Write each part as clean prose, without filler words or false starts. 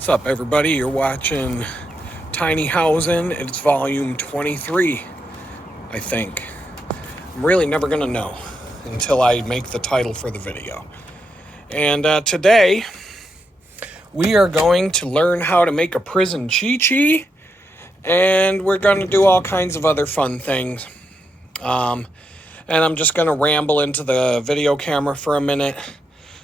What's up, everybody? You're watching Tiny Housin'. It's volume 23, I think. I'm really never going to know until I make the title for the video. And today, we are going to learn how to make a prison chi-chi, and we're going to do all kinds of other fun things. And I'm just going to ramble into the video camera for a minute.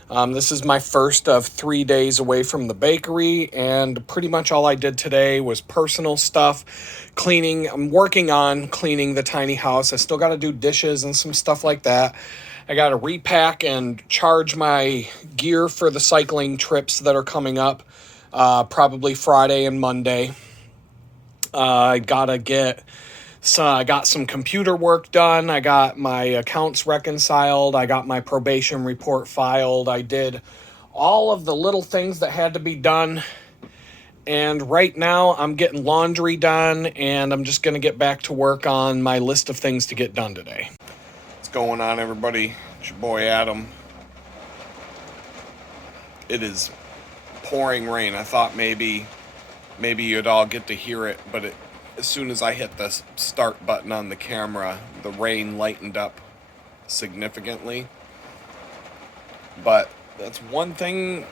This is my first of 3 days away from the bakery, and pretty much all I did today was personal stuff, cleaning. I'm working on cleaning the tiny house. I still got to do dishes and some stuff like that. I got to repack and charge my gear for the cycling trips that are coming up, probably Friday and Monday. I gotta get... So I got some computer work done. I got my accounts reconciled. I got my probation report filed. I did all of the little things that had to be done. And right now I'm getting laundry done, and I'm just going to get back to work on my list of things to get done today. What's going on, everybody? It's your boy Adam. It is pouring rain. I thought maybe you'd all get to hear it, but as soon as I hit the start button on the camera, the rain lightened up significantly. But that's one thing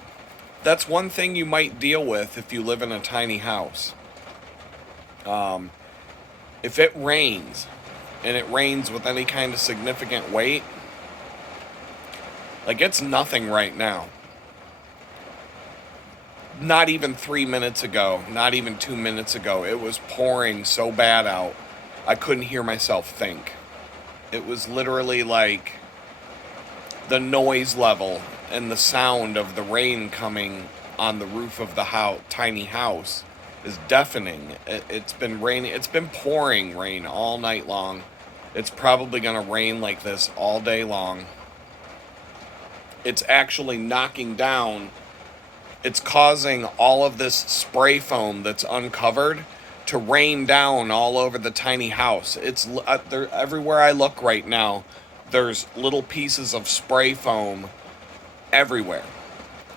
you might deal with if you live in a tiny house. If it rains, and it rains with any kind of significant weight, like it's nothing right now. Not even 3 minutes ago, not even 2 minutes ago, it was pouring so bad out, I couldn't hear myself think. It was literally like the noise level and the sound of the rain coming on the roof of the tiny house is deafening. It's been raining. It's been pouring rain all night long. It's probably going to rain like this all day long. It's actually knocking down... It's causing all of this spray foam that's uncovered to rain down all over the tiny house. It's everywhere I look right now, there's little pieces of spray foam everywhere.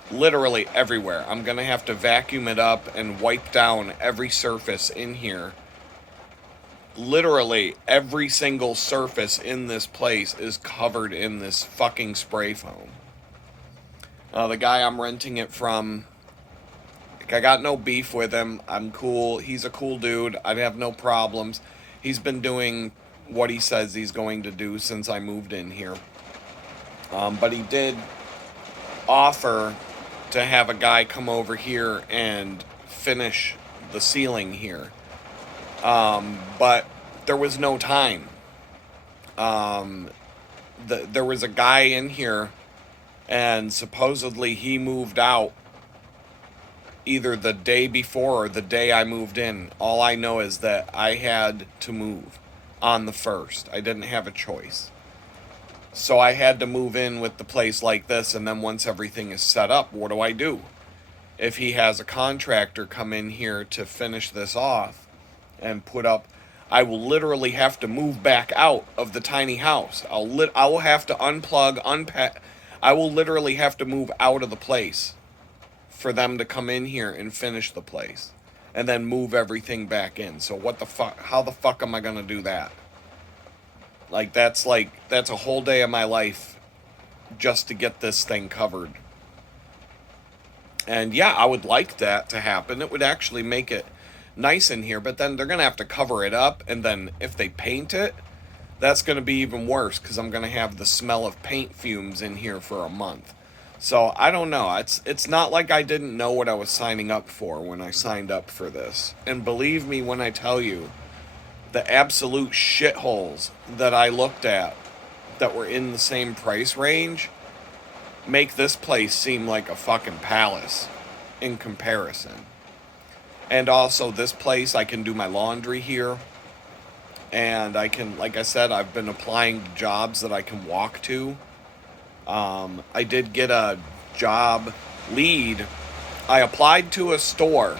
Literally everywhere. I'm going to have to vacuum it up and wipe down every surface in here. Literally every single surface in this place is covered in this fucking spray foam. The guy I'm renting it from, I got no beef with him. I'm cool. He's a cool dude. I'd have no problems. He's been doing what he says he's going to do since I moved in here. But he did offer to have a guy come over here and finish the ceiling here. But there was no time. There was a guy in here, and supposedly he moved out either the day before or the day I moved in. All I know is that I had to move on the 1st. I didn't have a choice. So I had to move in with the place like this, and then once everything is set up, what do? If he has a contractor come in here to finish this off and put up, I will literally have to move back out of the tiny house. I will have to unplug, unpack. I will literally have to move out of the place for them to come in here and finish the place and then move everything back in. So what the fuck? How the fuck am I going to do that? That's a whole day of my life just to get this thing covered. And yeah, I would like that to happen. It would actually make it nice in here, but then they're going to have to cover it up, and then if they paint it, that's going to be even worse because I'm going to have the smell of paint fumes in here for a month. So I don't know. It's not like I didn't know what I was signing up for when I signed up for this. And believe me when I tell you, the absolute shitholes that I looked at that were in the same price range make this place seem like a fucking palace in comparison. And also this place, I can do my laundry here. And I can, like I said, I've been applying to jobs that I can walk to. I did get a job lead. I applied to a store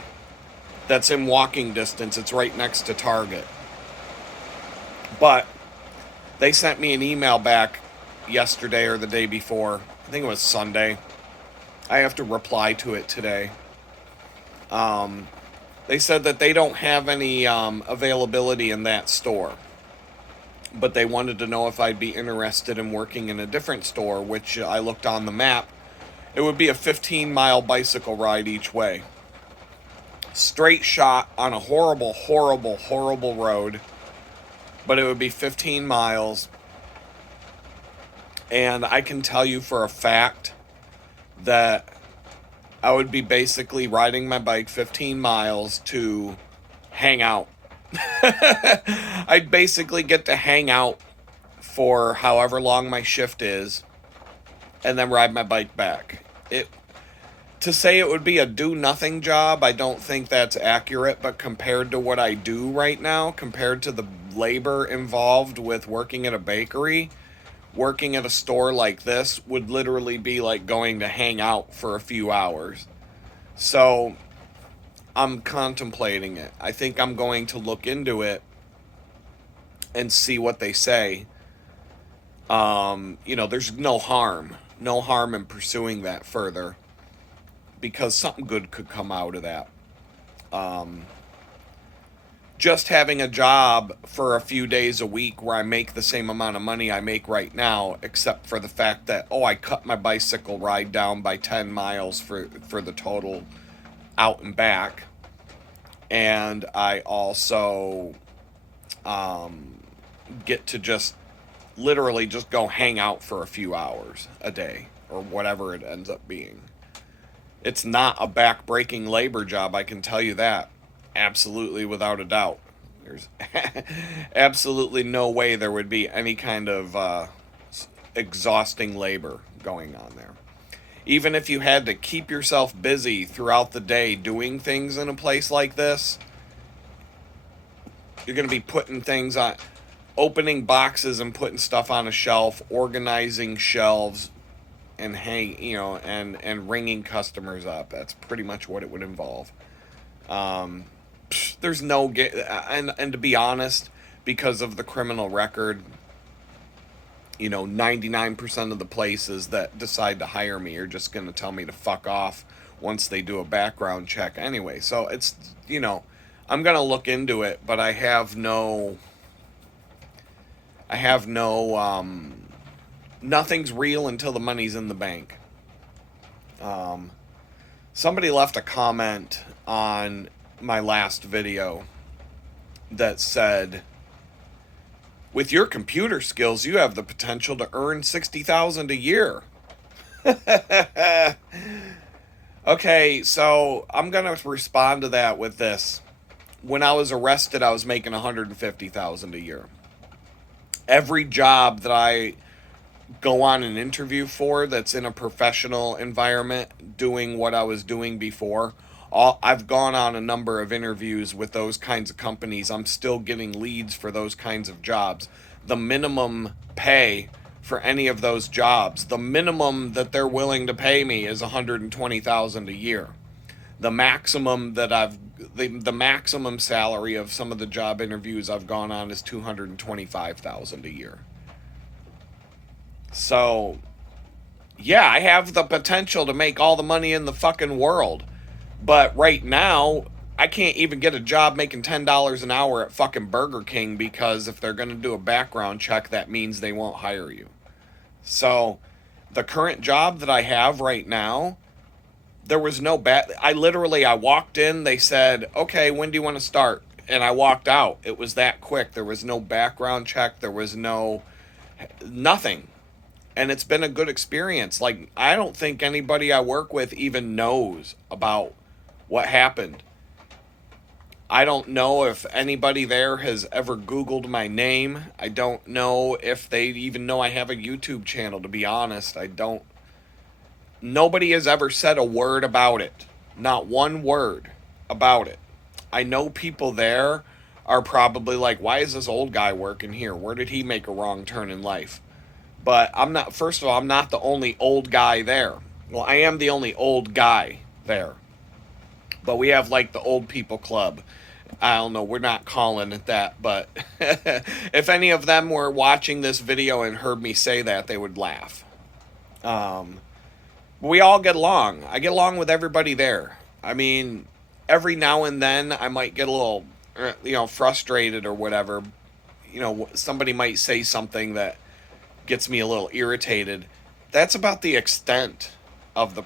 that's in walking distance. It's right next to Target. But they sent me an email back yesterday or the day before. I think it was Sunday. I have to reply to it today. They said that they don't have any availability in that store, but they wanted to know if I'd be interested in working in a different store, which I looked on the map. It would be a 15-mile bicycle ride each way. Straight shot on a horrible, horrible, horrible road, but it would be 15 miles. And I can tell you for a fact that I would be basically riding my bike 15 miles to hang out. I'd basically get to hang out for however long my shift is and then ride my bike back. To say it would be a do-nothing job, I don't think that's accurate, but compared to what I do right now, compared to the labor involved with working at a bakery, working at a store like this would literally be like going to hang out for a few hours. So I'm contemplating it. I think I'm going to look into it and see what they say. There's no harm in pursuing that further, because something good could come out of that. Just having a job for a few days a week where I make the same amount of money I make right now, except for the fact that, I cut my bicycle ride down by 10 miles for the total out and back. And I also get to just literally just go hang out for a few hours a day, or whatever it ends up being. It's not a back-breaking labor job, I can tell you that. Absolutely, without a doubt. There's absolutely no way there would be any kind of exhausting labor going on there. Even if you had to keep yourself busy throughout the day doing things in a place like this, you're going to be putting things on, opening boxes and putting stuff on a shelf, organizing shelves, and and ringing customers up. That's pretty much what it would involve. There's no and to be honest, because of the criminal record, 99% of the places that decide to hire me are just going to tell me to fuck off once they do a background check anyway. So it's, I'm going to look into it, but I have no nothing's real until the money's in the bank. Somebody left a comment on my last video that said, with your computer skills, you have the potential to earn $60,000 a year. Okay, so I'm going to respond to that with this. When I was arrested, I was making $150,000 a year. Every job that I go on an interview for that's in a professional environment doing what I was doing before, I've gone on a number of interviews with those kinds of companies. I'm still getting leads for those kinds of jobs. The minimum pay for any of those jobs, the minimum that they're willing to pay me is $120,000 a year. The maximum the maximum salary of some of the job interviews I've gone on is $225,000 a year. So, yeah, I have the potential to make all the money in the fucking world. But right now, I can't even get a job making $10 an hour at fucking Burger King, because if they're going to do a background check, that means they won't hire you. So, the current job that I have right now, there was no I walked in, they said, okay, when do you want to start? And I walked out. It was that quick. There was no background check. There was nothing. And it's been a good experience. Like, I don't think anybody I work with even knows about what happened. I don't know if anybody there has ever Googled my name. I don't know if they even know I have a YouTube channel, to be honest. Nobody has ever said a word about it. Not one word about it. I know people there are probably like, why is this old guy working here? Where did he make a wrong turn in life? But first of all, I'm not the only old guy there. Well, I am the only old guy there. But we have like the old people club. I don't know, we're not calling it that, but if any of them were watching this video and heard me say that, they would laugh. We all get along. I get along with everybody there. I mean, every now and then I might get a little, frustrated or whatever. Somebody might say something that gets me a little irritated. That's about the extent of the.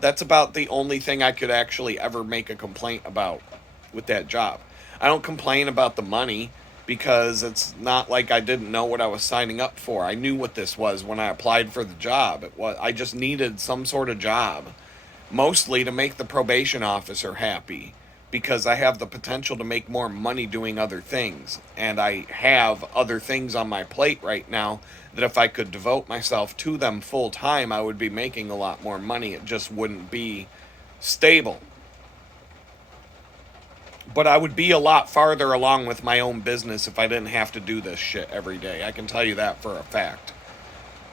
That's about the only thing I could actually ever make a complaint about with that job. I don't complain about the money because it's not like I didn't know what I was signing up for. I knew what this was when I applied for the job. I just needed some sort of job, mostly to make the probation officer happy because I have the potential to make more money doing other things. And I have other things on my plate right now that if I could devote myself to them full time, I would be making a lot more money. It just wouldn't be stable. But I would be a lot farther along with my own business if I didn't have to do this shit every day. I can tell you that for a fact.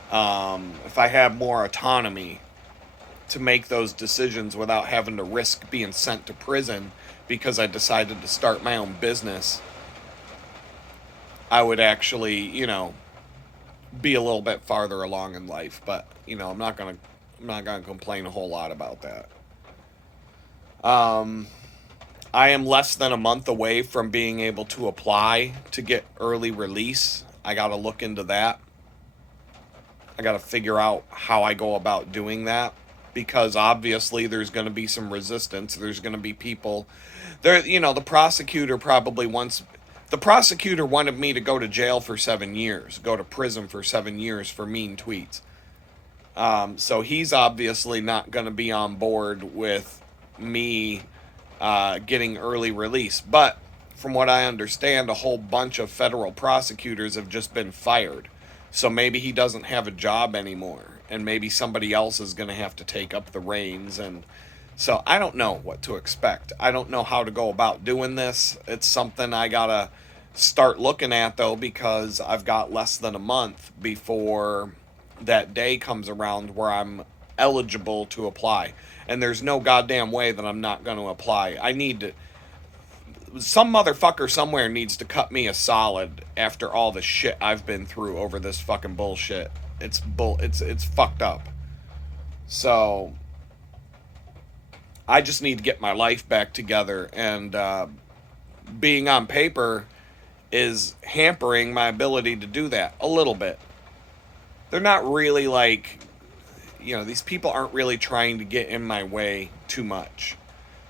If I had more autonomy to make those decisions without having to risk being sent to prison because I decided to start my own business, I would actually, be a little bit farther along in life. But, I'm not gonna complain a whole lot about that. I am less than a month away from being able to apply to get early release. I got to look into that. I got to figure out how I go about doing that because obviously there's going to be some resistance. There's going to be people there. The prosecutor wanted me to go to jail for 7 years, go to prison for 7 years for mean tweets. So he's obviously not going to be on board with me getting early release. But from what I understand, a whole bunch of federal prosecutors have just been fired. So maybe he doesn't have a job anymore. And maybe somebody else is going to have to take up the reins. And so I don't know what to expect. I don't know how to go about doing this. It's something I got to start looking at, though, because I've got less than a month before that day comes around where I'm eligible to apply. And there's no goddamn way that I'm not going to apply. Some motherfucker somewhere needs to cut me a solid after all the shit I've been through over this fucking bullshit. It's fucked up. So I just need to get my life back together, and being on paper is hampering my ability to do that a little bit. They're not really these people aren't really trying to get in my way too much.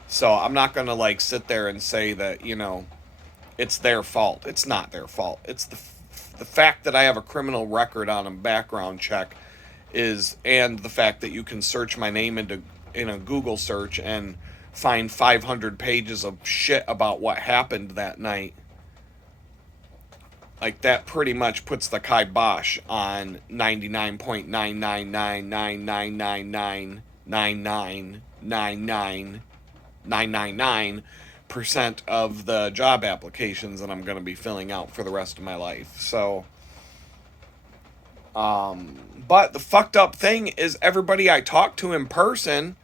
So I'm not going to sit there and say that, it's their fault. It's not their fault. It's the fact that I have a criminal record on a background check and the fact that you can search my name in a Google search and find 500 pages of shit about what happened that night. That pretty much puts the kibosh on 99.99999999999% of the job applications that I'm going to be filling out for the rest of my life. So, but the fucked up thing is everybody I talk to in person,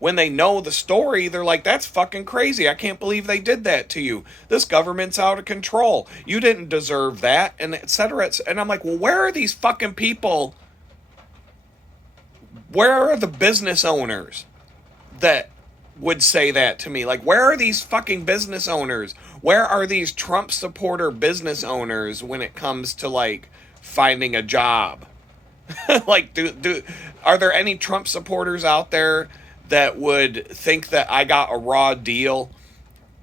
when they know the story, they're like, that's fucking crazy. I can't believe they did that to you. This government's out of control. You didn't deserve that, and et cetera. And I'm like, well, where are these fucking people? Where are the business owners that would say that to me? Where are these fucking business owners? Where are these Trump supporter business owners when it comes to, finding a job? Are there any Trump supporters out there that would think that I got a raw deal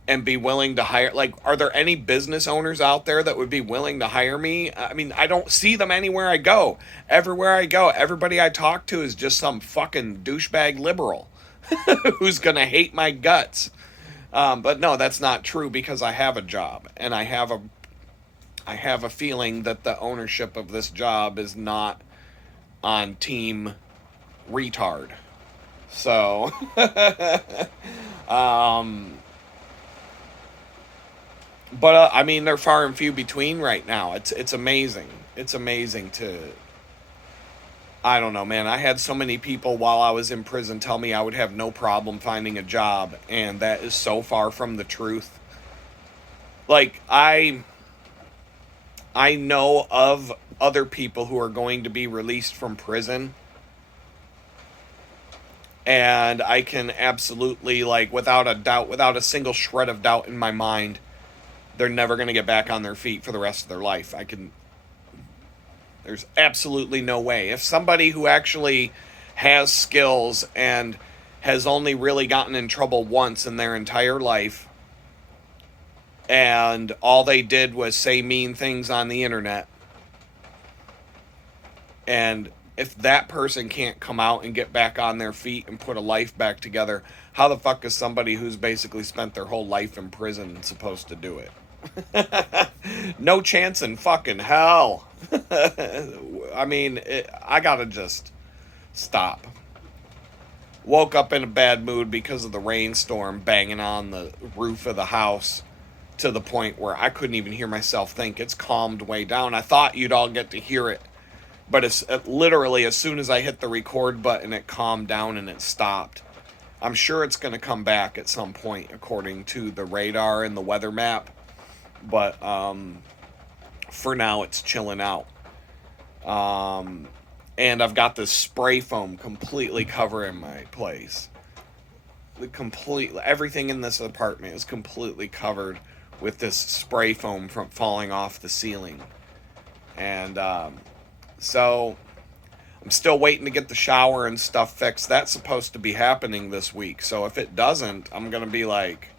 and be willing to hire? Are there any business owners out there that would be willing to hire me? I mean, I don't see them anywhere I go. Everywhere I go, everybody I talk to is just some fucking douchebag liberal who's gonna hate my guts. But no, that's not true, because I have a job, and I have a feeling that the ownership of this job is not on team retard. So, but I mean, they're far and few between right now. It's amazing. It's amazing I don't know, man. I had so many people while I was in prison tell me I would have no problem finding a job, and that is so far from the truth. I know of other people who are going to be released from prison And I can absolutely, like, without a doubt, without a single shred of doubt in my mind, they're never going to get back on their feet for the rest of their life. There's absolutely no way. If somebody who actually has skills and has only really gotten in trouble once in their entire life, and all they did was say mean things on the internet, and if that person can't come out and get back on their feet and put a life back together, how the fuck is somebody who's basically spent their whole life in prison supposed to do it? No chance in fucking hell. I mean, I gotta just stop. Woke up in a bad mood because of the rainstorm banging on the roof of the house to the point where I couldn't even hear myself think. It's calmed way down. I thought you'd all get to hear it, but it's literally as soon as I hit the record button, it calmed down and it stopped. I'm sure it's going to come back at some point according to the radar and the weather map, but for now it's chilling out. And I've got this spray foam completely covering my place. Everything in this apartment is completely covered with this spray foam from falling off the ceiling. And so I'm still waiting to get the shower and stuff fixed. That's supposed to be happening this week. So if it doesn't, I'm going to be like...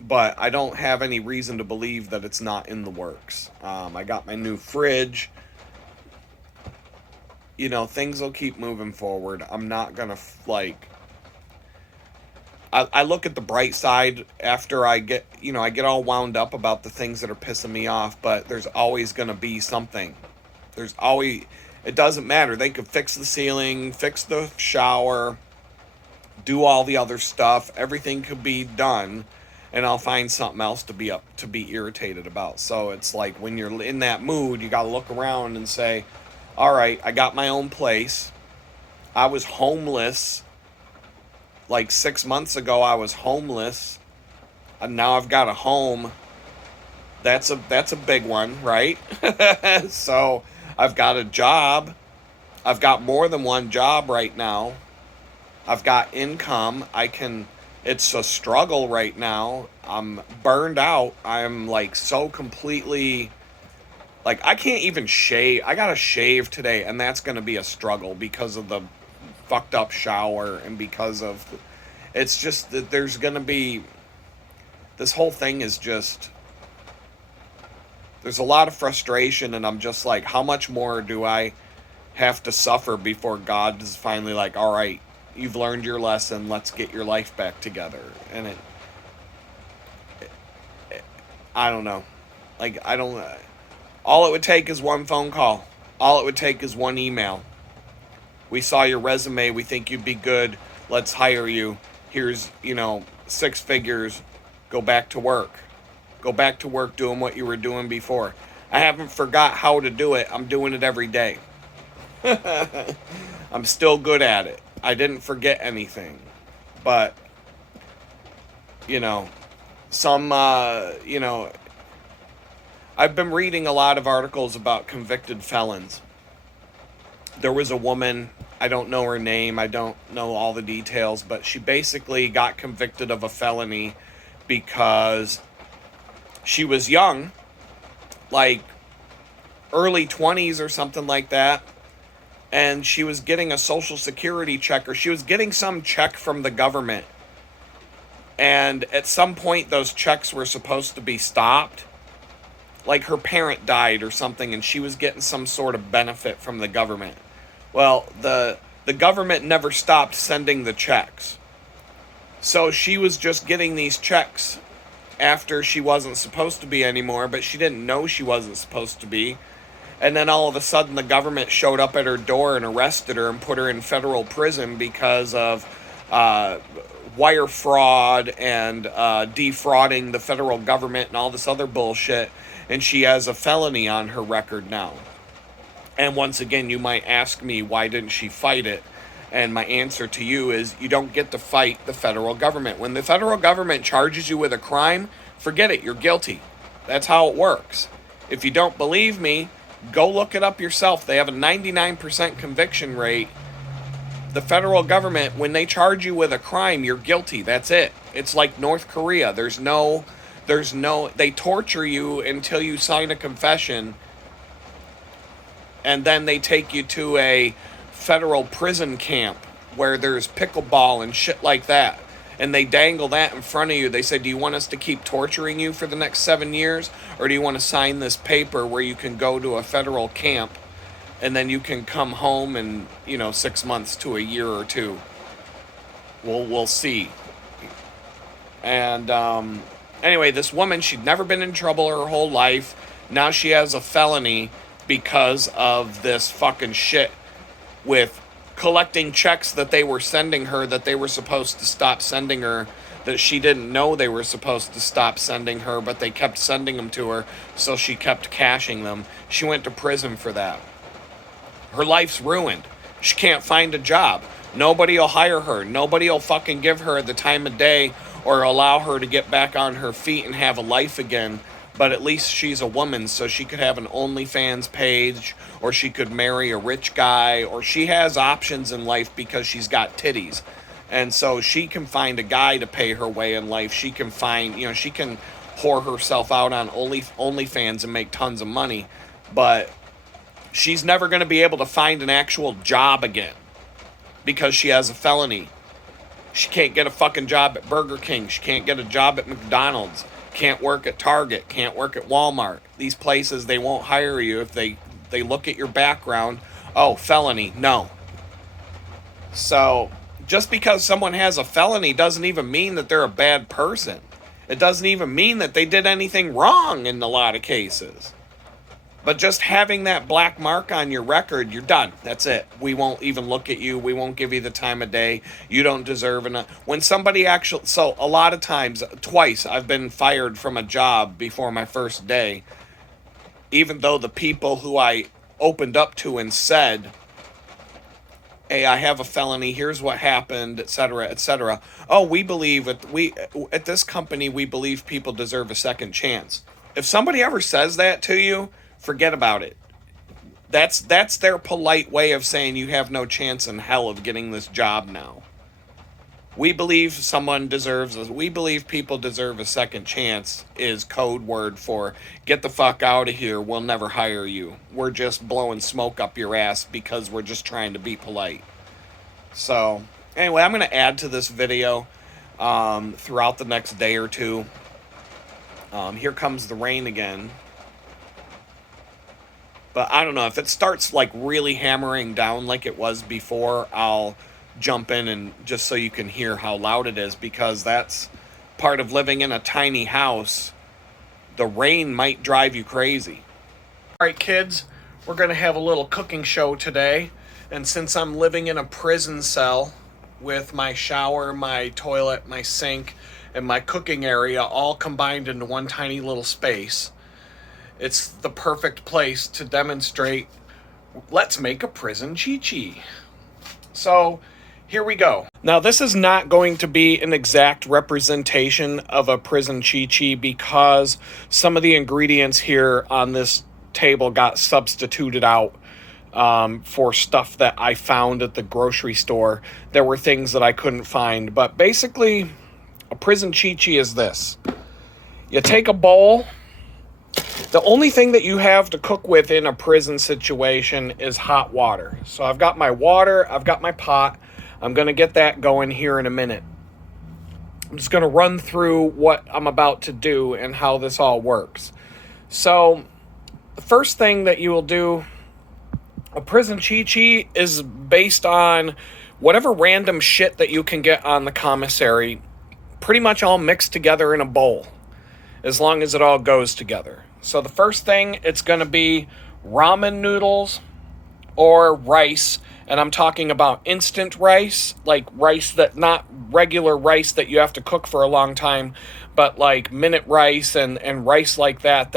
But I don't have any reason to believe that it's not in the works. I got my new fridge. You know, things will keep moving forward. I'm not going to, like... I look at the bright side after I get all wound up about the things that are pissing me off, but there's always going to be something. It doesn't matter. They could fix the ceiling, fix the shower, do all the other stuff. Everything could be done, and I'll find something else to be irritated about. So it's like when you're in that mood, you got to look around and say, all right, I got my own place. I was homeless. Like 6 months ago, I was homeless, and now I've got a home. That's a big one, right? So I've got a job. I've got more than one job right now. I've got income. It's a struggle right now. I'm burned out. I'm like so completely, like I can't even shave. I gotta shave today, and that's gonna be a struggle because of the fucked up shower and because of it's just that there's gonna be this whole thing is just there's a lot of frustration, and I'm just like, how much more do I have to suffer before God is finally like, all right, you've learned your lesson, let's get your life back together. And I don't know, like all it would take is one phone call. All it would take is one email. We saw your resume. We think you'd be good. Let's hire you. Here's, 6 figures. Go back to work. Go back to work doing what you were doing before. I haven't forgot how to do it. I'm doing it every day. I'm still good at it. I didn't forget anything. But, I've been reading a lot of articles about convicted felons. There was a woman, I don't know her name, I don't know all the details, but she basically got convicted of a felony because she was young, like early 20s or something like that, and she was getting a Social Security check, or she was getting some check from the government, and at some point those checks were supposed to be stopped. Like her parent died or something, and she was getting some sort of benefit from the government. Well, the government never stopped sending the checks. So she was just getting these checks after she wasn't supposed to be anymore, but she didn't know she wasn't supposed to be. And then all of a sudden the government showed up at her door and arrested her and put her in federal prison because of wire fraud and defrauding the federal government and all this other bullshit. And she has a felony on her record now. And once again, you might ask me, why didn't she fight it? And my answer to you is, you don't get to fight the federal government. When the federal government charges you with a crime, forget it, you're guilty. That's how it works. If you don't believe me, go look it up yourself. They have a 99% conviction rate The federal government, when they charge you with a crime, you're guilty. That's it. It's like North Korea. They torture you until you sign a confession, and then they take you to a federal prison camp where there's pickleball and shit like that. And they dangle that in front of you. They say, do you want us to keep torturing you for the next 7 years? Or do you want to sign this paper where you can go to a federal camp and then you can come home in, 6 months to a year or two? We'll see. And anyway, this woman, she'd never been in trouble her whole life. Now she has a felony because of this fucking shit with collecting checks that they were sending her that they were supposed to stop sending her, that she didn't know they were supposed to stop sending her, but they kept sending them to her, so she kept cashing them. She went to prison for that. Her life's ruined. She can't find a job. Nobody will hire her. Nobody will fucking give her the time of day or allow her to get back on her feet and have a life again. But at least she's a woman, so she could have an OnlyFans page, or she could marry a rich guy, or she has options in life because she's got titties. And so she can find a guy to pay her way in life. She can find, she can whore herself out on OnlyFans and make tons of money. But she's never going to be able to find an actual job again because she has a felony. She can't get a fucking job at Burger King. She can't get a job at McDonald's. Can't work at Target, can't work at Walmart. These places, they won't hire you if they look at your background. Oh, felony, no. So, just because someone has a felony doesn't even mean that they're a bad person. It doesn't even mean that they did anything wrong in a lot of cases. But just having that black mark on your record, you're done. That's it. We won't even look at you. We won't give you the time of day. You don't deserve enough. When somebody actually... So, a lot of times, twice, I've been fired from a job before my first day. Even though the people who I opened up to and said, hey, I have a felony, here's what happened, etc., etc. Oh, at this company, we believe people deserve a second chance. If somebody ever says that to you, forget about it. That's their polite way of saying you have no chance in hell of getting this job now. We believe people deserve a second chance is code word for get the fuck out of here, we'll never hire you. We're just blowing smoke up your ass because we're just trying to be polite. So, anyway, I'm going to add to this video throughout the next day or two. Here comes the rain again. But I don't know, if it starts like really hammering down like it was before, I'll jump in and just so you can hear how loud it is, because that's part of living in a tiny house. The rain might drive you crazy. All right, kids, we're going to have a little cooking show today. And since I'm living in a prison cell with my shower, my toilet, my sink, and my cooking area all combined into one tiny little space, it's the perfect place to demonstrate, let's make a prison chi-chi. So, here we go. Now, this is not going to be an exact representation of a prison chi-chi because some of the ingredients here on this table got substituted out for stuff that I found at the grocery store. There were things that I couldn't find. But basically, a prison chi-chi is this. You take a bowl. The only thing that you have to cook with in a prison situation is hot water. So I've got my water, I've got my pot. I'm going to get that going here in a minute. I'm just going to run through what I'm about to do and how this all works. So the first thing that you will do, a prison chi-chi is based on whatever random shit that you can get on the commissary, pretty much all mixed together in a bowl, as long as it all goes together. So the first thing, it's going to be ramen noodles or rice, and I'm talking about instant rice, like rice that, not regular rice that you have to cook for a long time, but like minute rice and rice like that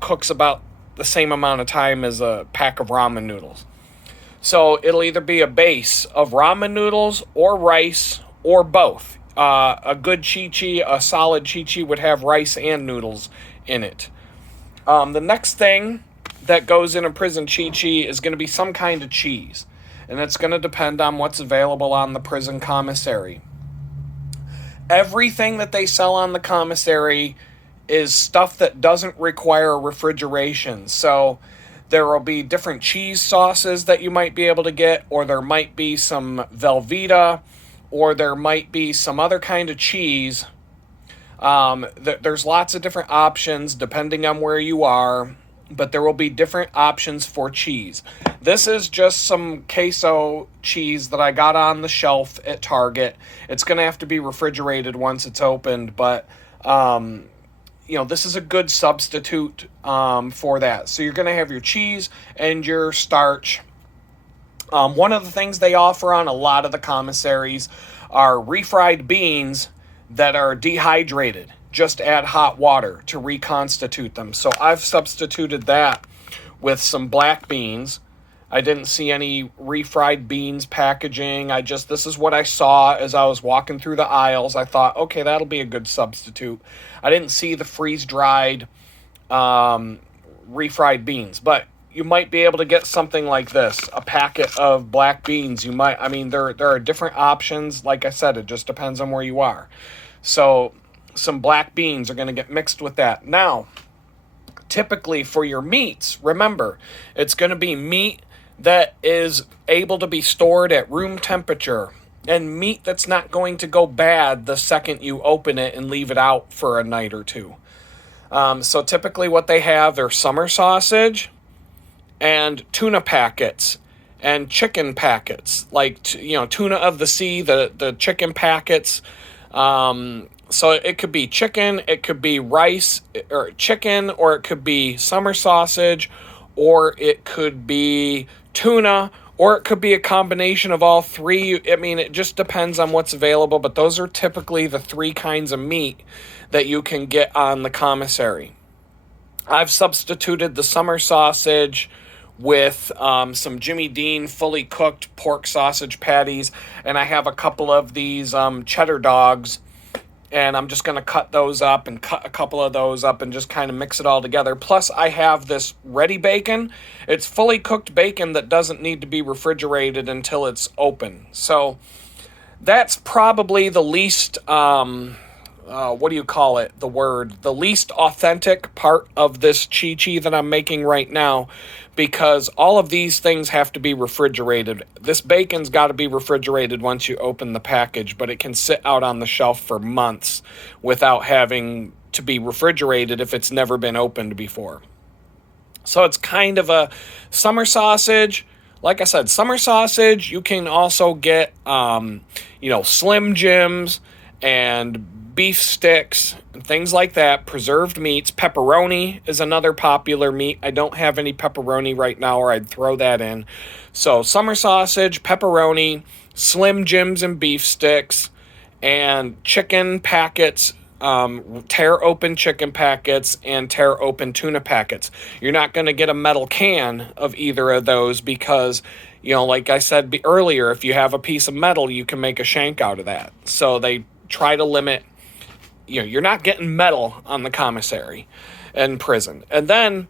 cooks about the same amount of time as a pack of ramen noodles. So it'll either be a base of ramen noodles or rice or both. A good chi-chi, a solid chi-chi would have rice and noodles in it. The next thing that goes in a prison chi-chi is going to be some kind of cheese. and it's going to depend on what's available on the prison commissary. Everything that they sell on the commissary is stuff that doesn't require refrigeration. So there will be different cheese sauces that you might be able to get, or there might be some Velveeta, or there might be some other kind of cheese. There's lots of different options depending on where you are, but there will be different options for cheese. This is just some queso cheese that I got on the shelf at Target. It's going to have to be refrigerated once it's opened, but this is a good substitute for that. So you're going to have your cheese and your starch. One of the things they offer on a lot of the commissaries are refried beans that are dehydrated. Just add hot water to reconstitute them. So I've substituted that with some black beans. I didn't see any refried beans packaging. This is what I saw as I was walking through the aisles. I thought, okay, that'll be a good substitute. I didn't see the freeze-dried refried beans, but you might be able to get something like this, a packet of black beans. There are different options. Like I said, it just depends on where you are. So some black beans are going to get mixed with that. Now, typically for your meats, remember, it's going to be meat that is able to be stored at room temperature, and meat that's not going to go bad the second you open it and leave it out for a night or two. So typically what they have, they're summer sausage and tuna packets and chicken packets, like, tuna of the sea, the chicken packets. So it could be chicken, it could be rice or chicken, or it could be summer sausage, or it could be tuna, or it could be a combination of all three. It just depends on what's available, but those are typically the three kinds of meat that you can get on the commissary. I've substituted the summer sausage with some Jimmy Dean fully cooked pork sausage patties, and I have a couple of these cheddar dogs, and I'm just going to cut those up and cut a couple of those up and just kind of mix it all together. Plus, I have this ready bacon. It's fully cooked bacon that doesn't need to be refrigerated until it's open. So that's probably the least, the least authentic part of this chi-chi that I'm making right now, because all of these things have to be refrigerated. This bacon's got to be refrigerated once you open the package, but it can sit out on the shelf for months without having to be refrigerated if it's never been opened before. So it's kind of a summer sausage. Like I said, summer sausage, you can also get, Slim Jims and beef sticks and things like that, preserved meats. Pepperoni is another popular meat. I don't have any pepperoni right now, or I'd throw that in. So summer sausage, pepperoni, Slim Jims and beef sticks, and chicken packets, tear open chicken packets and tear open tuna packets. You're not going to get a metal can of either of those because, like I said earlier, if you have a piece of metal, you can make a shank out of that. So they try to limit, you're not getting metal on the commissary and prison. And then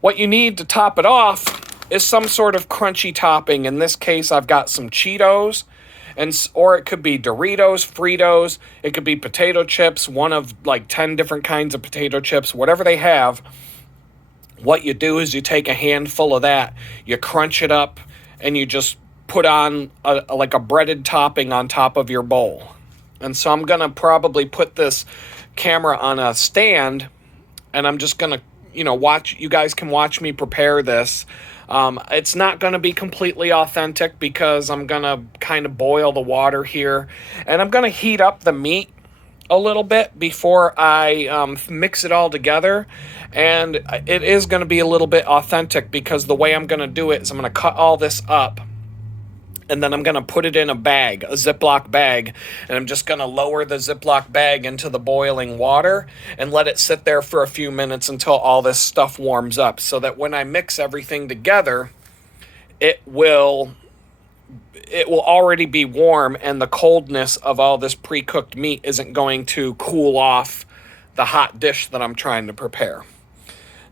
what you need to top it off is some sort of crunchy topping. In this case, I've got some Cheetos, or it could be Doritos, Fritos, it could be potato chips, one of like 10 different kinds of potato chips, whatever they have. What you do is you take a handful of that, you crunch it up, and you just put on a breaded topping on top of your bowl. And so I'm going to probably put this camera on a stand, and I'm just going to, watch. You guys can watch me prepare this. It's not going to be completely authentic because I'm going to kind of boil the water here. And I'm going to heat up the meat a little bit before I mix it all together. And it is going to be a little bit authentic because the way I'm going to do it is I'm going to cut all this up, and then I'm going to put it in a bag, a Ziploc bag, and I'm just going to lower the Ziploc bag into the boiling water and let it sit there for a few minutes until all this stuff warms up, so that when I mix everything together, it will already be warm, and the coldness of all this pre-cooked meat isn't going to cool off the hot dish that I'm trying to prepare.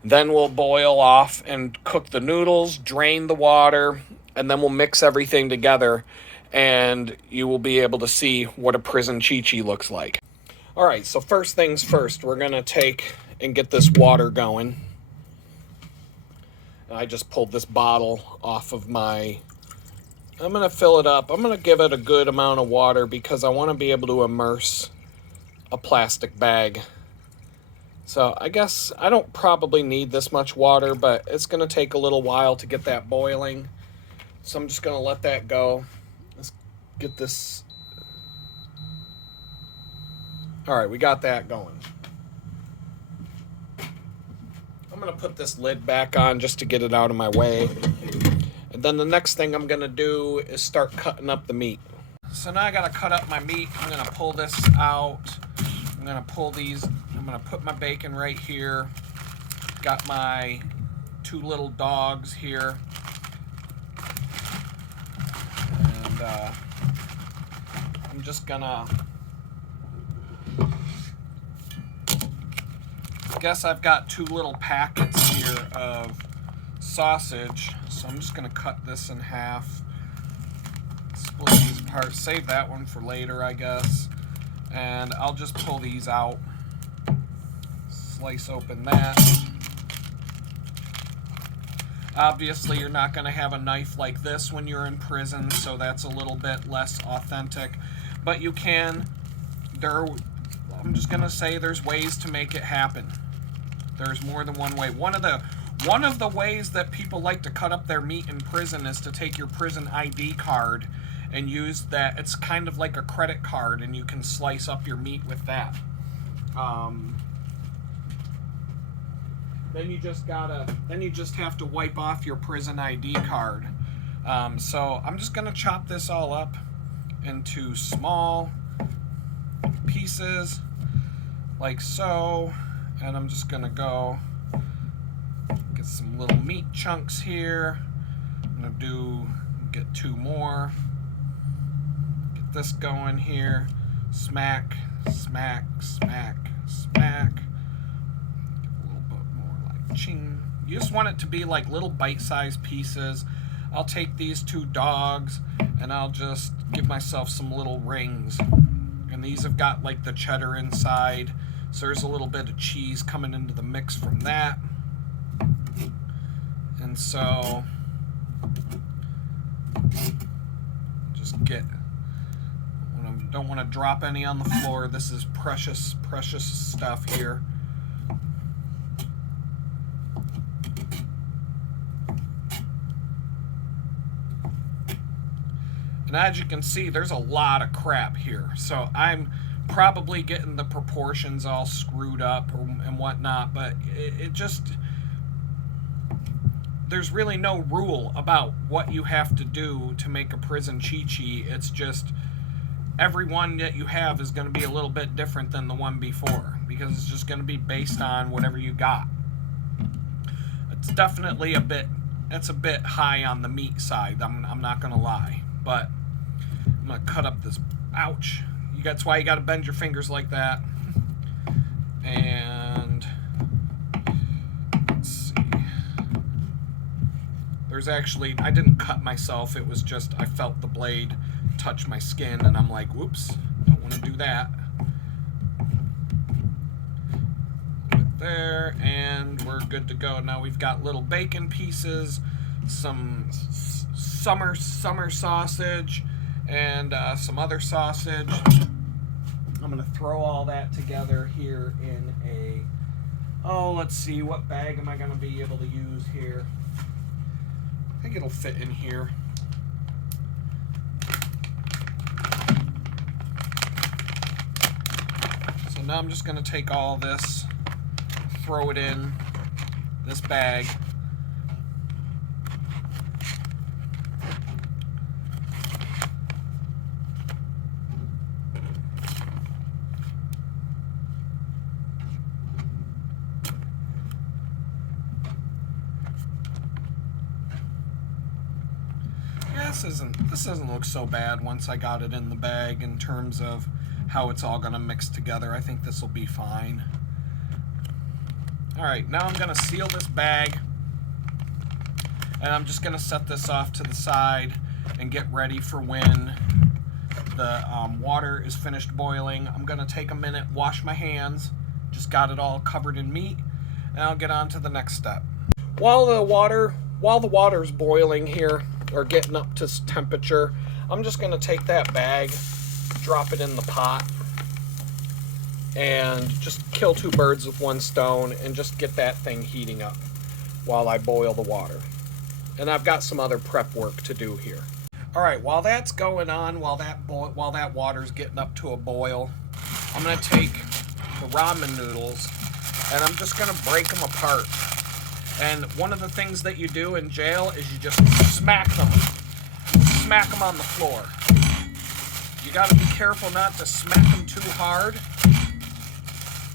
Then we'll boil off and cook the noodles, drain the water, and then we'll mix everything together, and you will be able to see what a prison chi-chi looks like. All right, so first things first, we're going to take and get this water going. I just pulled this bottle off of my... I'm going to fill it up. I'm going to give it a good amount of water because I want to be able to immerse a plastic bag. So I guess I don't probably need this much water, but it's going to take a little while to get that boiling. So I'm just going to let that go. Let's get this... All right, we got that going. I'm going to put this lid back on just to get it out of my way. And then the next thing I'm going to do is start cutting up the meat. So now I got to cut up my meat. I'm going to pull this out. I'm going to pull these. I'm going to put my bacon right here. Got my 2 little dogs here. And I'm just going to... I guess I've got 2 little packets here of sausage, so I'm just going to cut this in half, split these apart, save that one for later, I guess, and I'll just pull these out, slice open that. Obviously, you're not going to have a knife like this when you're in prison, so that's a little bit less authentic, but you can. I'm just going to say there's ways to make it happen. There's more than one way. One of the ways that people like to cut up their meat in prison is to take your prison ID card and use that. It's kind of like a credit card, and you can slice up your meat with that. Then you just have to wipe off your prison ID card. So I'm just gonna chop this all up into small pieces like so, and I'm just gonna go get some little meat chunks here. I'm gonna get 2 more, get this going here, smack, smack, smack, smack, get a little bit more like ching. You just want it to be like little bite-sized pieces. I'll take these 2 dogs and I'll just give myself some little rings. And these have got like the cheddar inside, so there's a little bit of cheese coming into the mix from that. And so just don't want to drop any on the floor. This is precious, precious stuff here. And as you can see, there's a lot of crap here. So I'm probably getting the proportions all screwed up and whatnot, but it just... There's really no rule about what you have to do to make a prison chi-chi. It's just every one that you have is going to be a little bit different than the one before, because it's just going to be based on whatever you got. It's definitely a bit high on the meat side. I'm not going to lie, but I'm going to cut up this... Ouch. That's why you got to bend your fingers like that. And let's see. There's actually... I didn't cut myself. It was just I felt the blade touch my skin, and I'm like, whoops, don't want to do that. Right there, and we're good to go. Now we've got little bacon pieces, some summer sausage, and some other sausage. I'm going to throw all that together here in a... Oh, let's see, what bag am I going to be able to use here? I think it'll fit in here. So now I'm just going to take all this, throw it in this bag. This doesn't look so bad once I got it in the bag in terms of how it's all going to mix together. I think this will be fine. Alright, now I'm going to seal this bag, And I'm just gonna set this off to the side and get ready for when the water is finished boiling. I'm gonna take a minute, wash my hands, just got it all covered in meat, and I'll get on to the next step. While the water's boiling here, or getting up to temperature, I'm just gonna take that bag, drop it in the pot, and just kill two birds with one stone and just get that thing heating up while I boil the water. And I've got some other prep work to do here. All right, while that's going on, while that water's getting up to a boil, I'm gonna take the ramen noodles and I'm just gonna break them apart. And one of the things that you do in jail is you just smack them on the floor. You gotta be careful not to smack them too hard.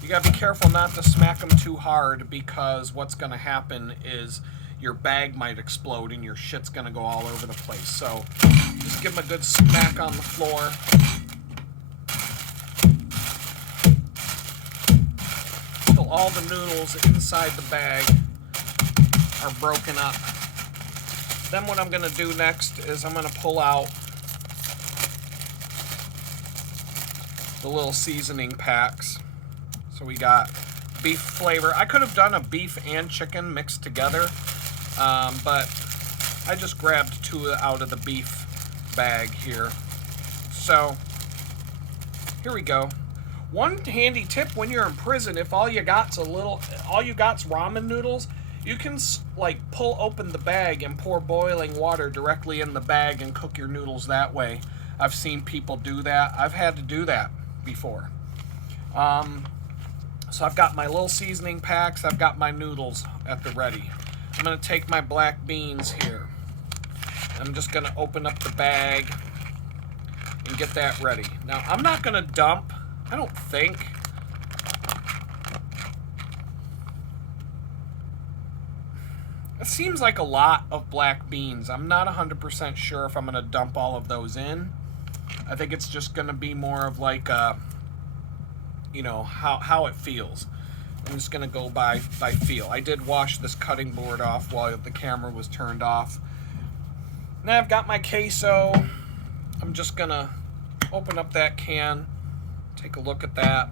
You gotta be careful not to smack them too hard, because what's gonna happen is your bag might explode and your shit's gonna go all over the place. So just give them a good smack on the floor. Till all the noodles inside the bag are broken up. Then what I'm gonna do next is I'm gonna pull out the little seasoning packs. So we got beef flavor. I could have done a beef and chicken mixed together, but I just grabbed two out of the beef bag here. So here we go. One handy tip when you're in prison, if all you got's ramen noodles, you can like pull open the bag and pour boiling water directly in the bag and cook your noodles that way. I've seen people do that. I've had to do that before. So I've got my little seasoning packs. I've got my noodles at the ready. I'm gonna take my black beans here. I'm just gonna open up the bag and get that ready. Now I'm not gonna dump, I don't think. It seems like a lot of black beans. I'm not 100% sure if I'm gonna dump all of those in. I think it's just gonna be more of like a, you know, how it feels. I'm just gonna go by feel. I did wash this cutting board off while the camera was turned off. Now I've got my queso. I'm just gonna open up that can, take a look at that.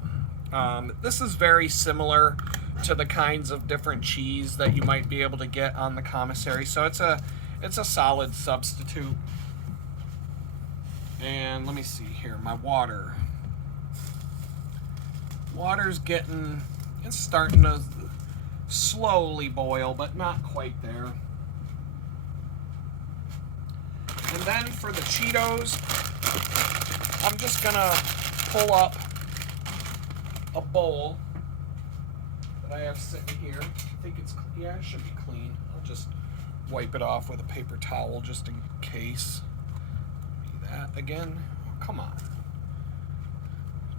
This is very similar to the kinds of different cheese that you might be able to get on the commissary. So it's a solid substitute. And let me see here, my water. Water's it's starting to slowly boil, but not quite there. And then for the Cheetos, I'm just gonna pull up a bowl that I have sitting here. I think it should be clean. I'll just wipe it off with a paper towel just in case. Be that again. Oh, come on.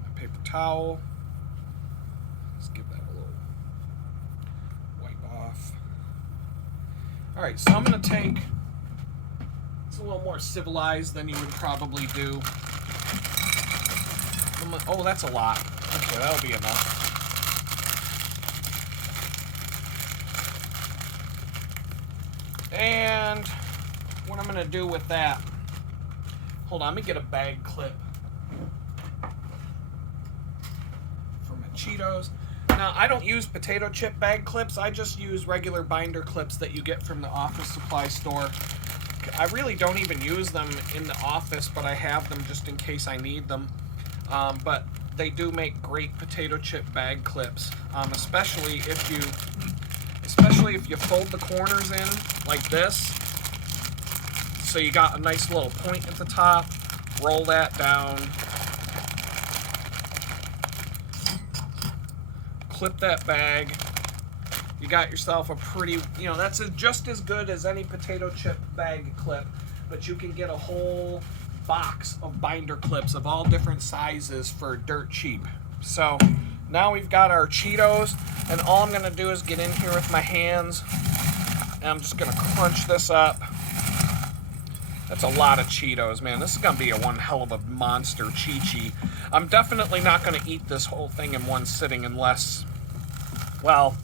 My paper towel. Let's give that a little wipe off. All right, so I'm gonna take, it's a little more civilized than you would probably do. Oh, that's a lot. Okay, that'll be enough. And what I'm gonna do with that, hold on, let me get a bag clip for my Cheetos. Now, I don't use potato chip bag clips. I just use regular binder clips that you get from the office supply store. I really don't even use them in the office, but I have them just in case I need them. But they do make great potato chip bag clips, especially if you fold the corners in like this. So you got a nice little point at the top. Roll that down. Clip that bag. You got yourself a pretty, that's just as good as any potato chip bag clip, but you can get a whole box of binder clips of all different sizes for dirt cheap. So now we've got our Cheetos, and all I'm gonna do is get in here with my hands, and I'm just gonna crunch this up. That's a lot of Cheetos, man. This is gonna be one hell of a monster Chi-Chi. I'm definitely not gonna eat this whole thing in one sitting unless, well,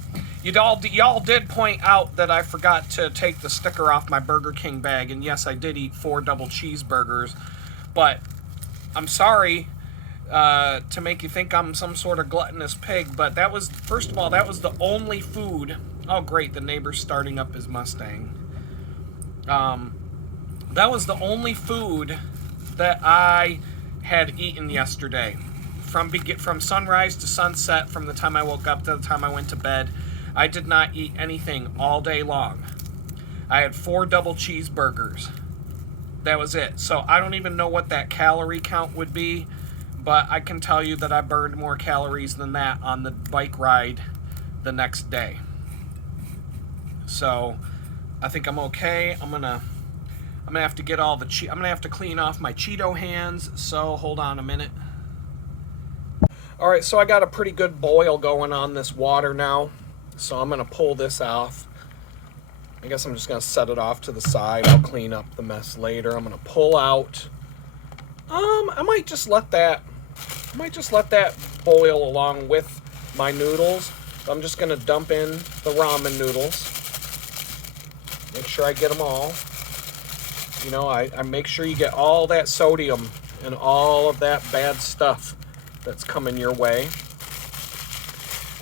Y'all did point out that I forgot to take the sticker off my Burger King bag, and yes, I did eat 4 double cheeseburgers, but I'm sorry to make you think I'm some sort of gluttonous pig, but that was, first of all, that was the only food. Oh, great, the neighbor's starting up his Mustang. That was the only food that I had eaten yesterday. From sunrise to sunset, from the time I woke up to the time I went to bed, I did not eat anything all day long. I had 4 double cheeseburgers. That was it. So I don't even know what that calorie count would be, but I can tell you that I burned more calories than that on the bike ride the next day. So I think I'm okay. I'm gonna have to get all the I'm gonna have to clean off my Cheeto hands. So hold on a minute. All right, so I got a pretty good boil going on this water now. So I'm gonna pull this off. I guess I'm just gonna set it off to the side. I'll clean up the mess later. I'm gonna pull out. I might just let that boil along with my noodles. I'm just gonna dump in the ramen noodles. Make sure I get them all. You know, I make sure you get all that sodium and all of that bad stuff that's coming your way.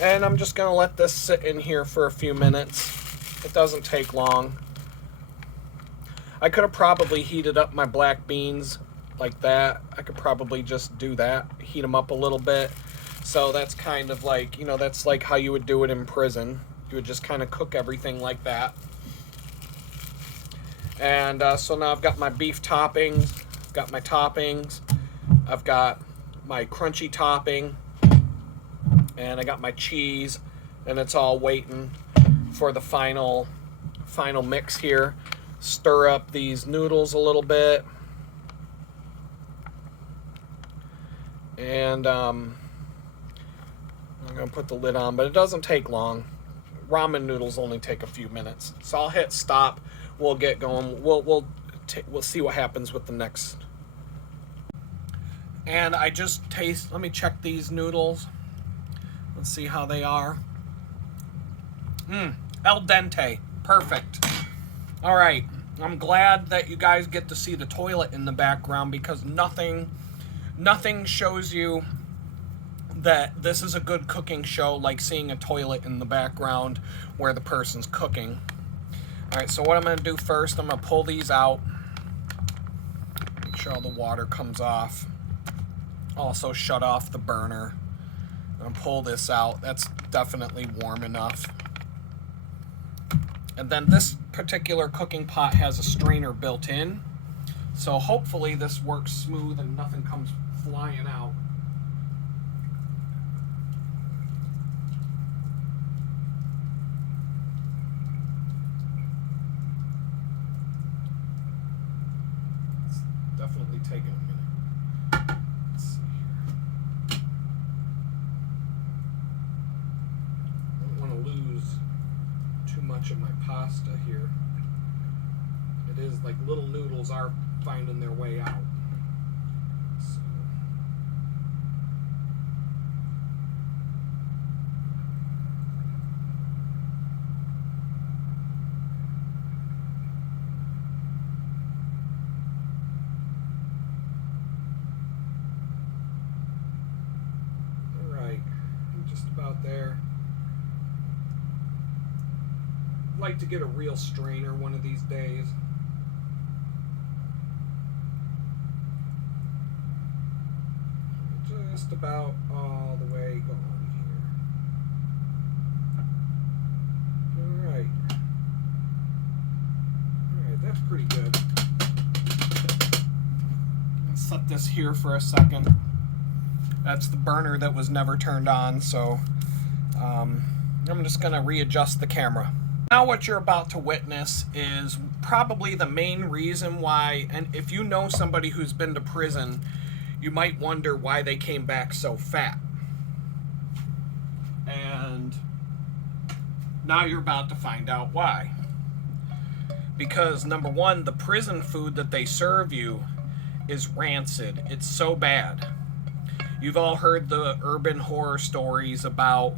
And I'm just gonna let this sit in here for a few minutes. It doesn't take long. I could have probably heated up my black beans like that. I could probably just do that, heat them up a little bit. So that's kind of like, you know, that's like how you would do it in prison. You would just kind of cook everything like that. And so now I've got my beef toppings, got my toppings, I've got my crunchy topping, and I got my cheese, and it's all waiting for the final mix here. Stir up these noodles a little bit. And I'm going to put the lid on, but it doesn't take long. Ramen noodles only take a few minutes. So I'll hit stop. We'll get going. We'll see what happens with the next. And I just let me check these noodles. Let's see how they are. Al dente. Perfect. All right. I'm glad that you guys get to see the toilet in the background, because nothing shows you that this is a good cooking show like seeing a toilet in the background where the person's cooking. All right, so what I'm going to do first, I'm going to pull these out. Make sure all the water comes off. Also shut off the burner. I'm going to pull this out. That's definitely warm enough. And then this particular cooking pot has a strainer built in. So hopefully this works smooth and nothing comes flying out. It's definitely taking a minute. Let's see here. I don't want to lose too much of my pasta here. It is like little noodles are finding their way out. So. All right, I'm just about there. I'd like to get a real strainer one of these days. Just about all the way going here. Alright, that's pretty good. Let's set this here for a second. That's the burner that was never turned on, so I'm just going to readjust the camera. Now what you're about to witness is probably the main reason why, and if you know somebody who's been to prison, you might wonder why they came back so fat. And now you're about to find out why. Because number one, the prison food that they serve you is rancid. It's so bad. You've all heard the urban horror stories about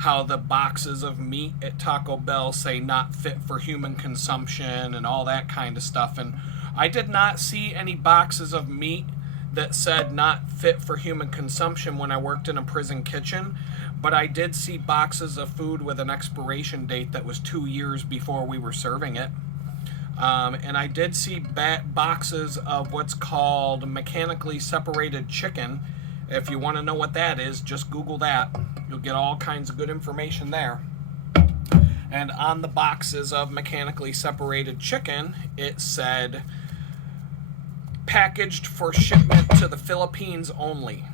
how the boxes of meat at Taco Bell say not fit for human consumption and all that kind of stuff. And I did not see any boxes of meat that said not fit for human consumption when I worked in a prison kitchen, but I did see boxes of food with an expiration date that was 2 years before we were serving it. And I did see boxes of what's called mechanically separated chicken. If you want to know what that is, just Google that. You'll get all kinds of good information there. And on the boxes of mechanically separated chicken, it said packaged for shipment to the Philippines only.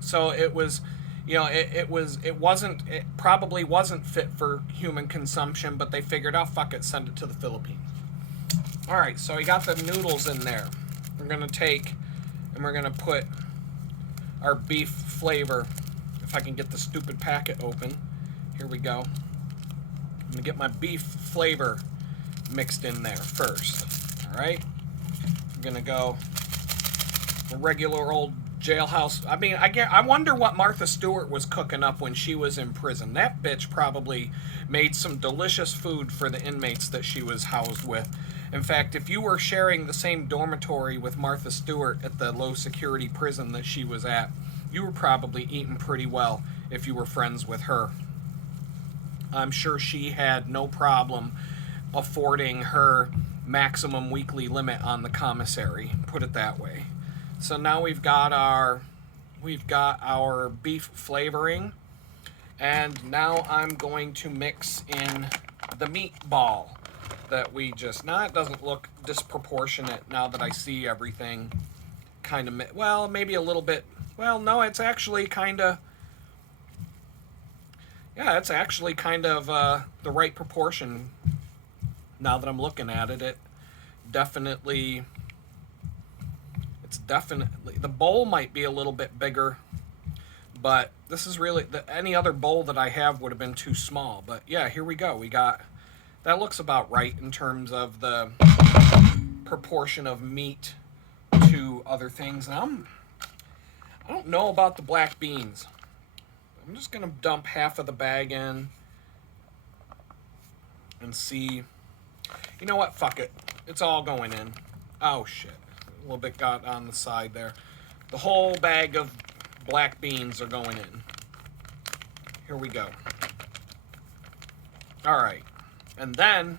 So it was, it probably wasn't fit for human consumption, but they figured, oh, fuck it, send it to the Philippines. All right, so we got the noodles in there. We're going to take and we're going to put our beef flavor. If I can get the stupid packet open. Here we go. I'm going to get my beef flavor mixed in there first. All right. I'm going to go the regular old jailhouse. I mean, I wonder what Martha Stewart was cooking up when she was in prison. That bitch probably made some delicious food for the inmates that she was housed with. In fact, if you were sharing the same dormitory with Martha Stewart at the low security prison that she was at, you were probably eating pretty well if you were friends with her. I'm sure she had no problem affording her maximum weekly limit on the commissary, put it that way. So now we've got our beef flavoring, and now I'm going to mix in the meatball that we just, now it doesn't look disproportionate now that I see everything kind of, well, maybe a little bit, well, no, it's actually kind of, yeah, it's actually kind of the right proportion now that I'm looking at it. It's definitely, the bowl might be a little bit bigger, but this is really, any other bowl that I have would have been too small. But yeah, here we go. We got, that looks about right in terms of the proportion of meat to other things. And I don't know about the black beans. I'm just going to dump half of the bag in and see. You know what? Fuck it. It's all going in. Oh, shit. A little bit got on the side there. The whole bag of black beans are going in. Here we go. All right. And then,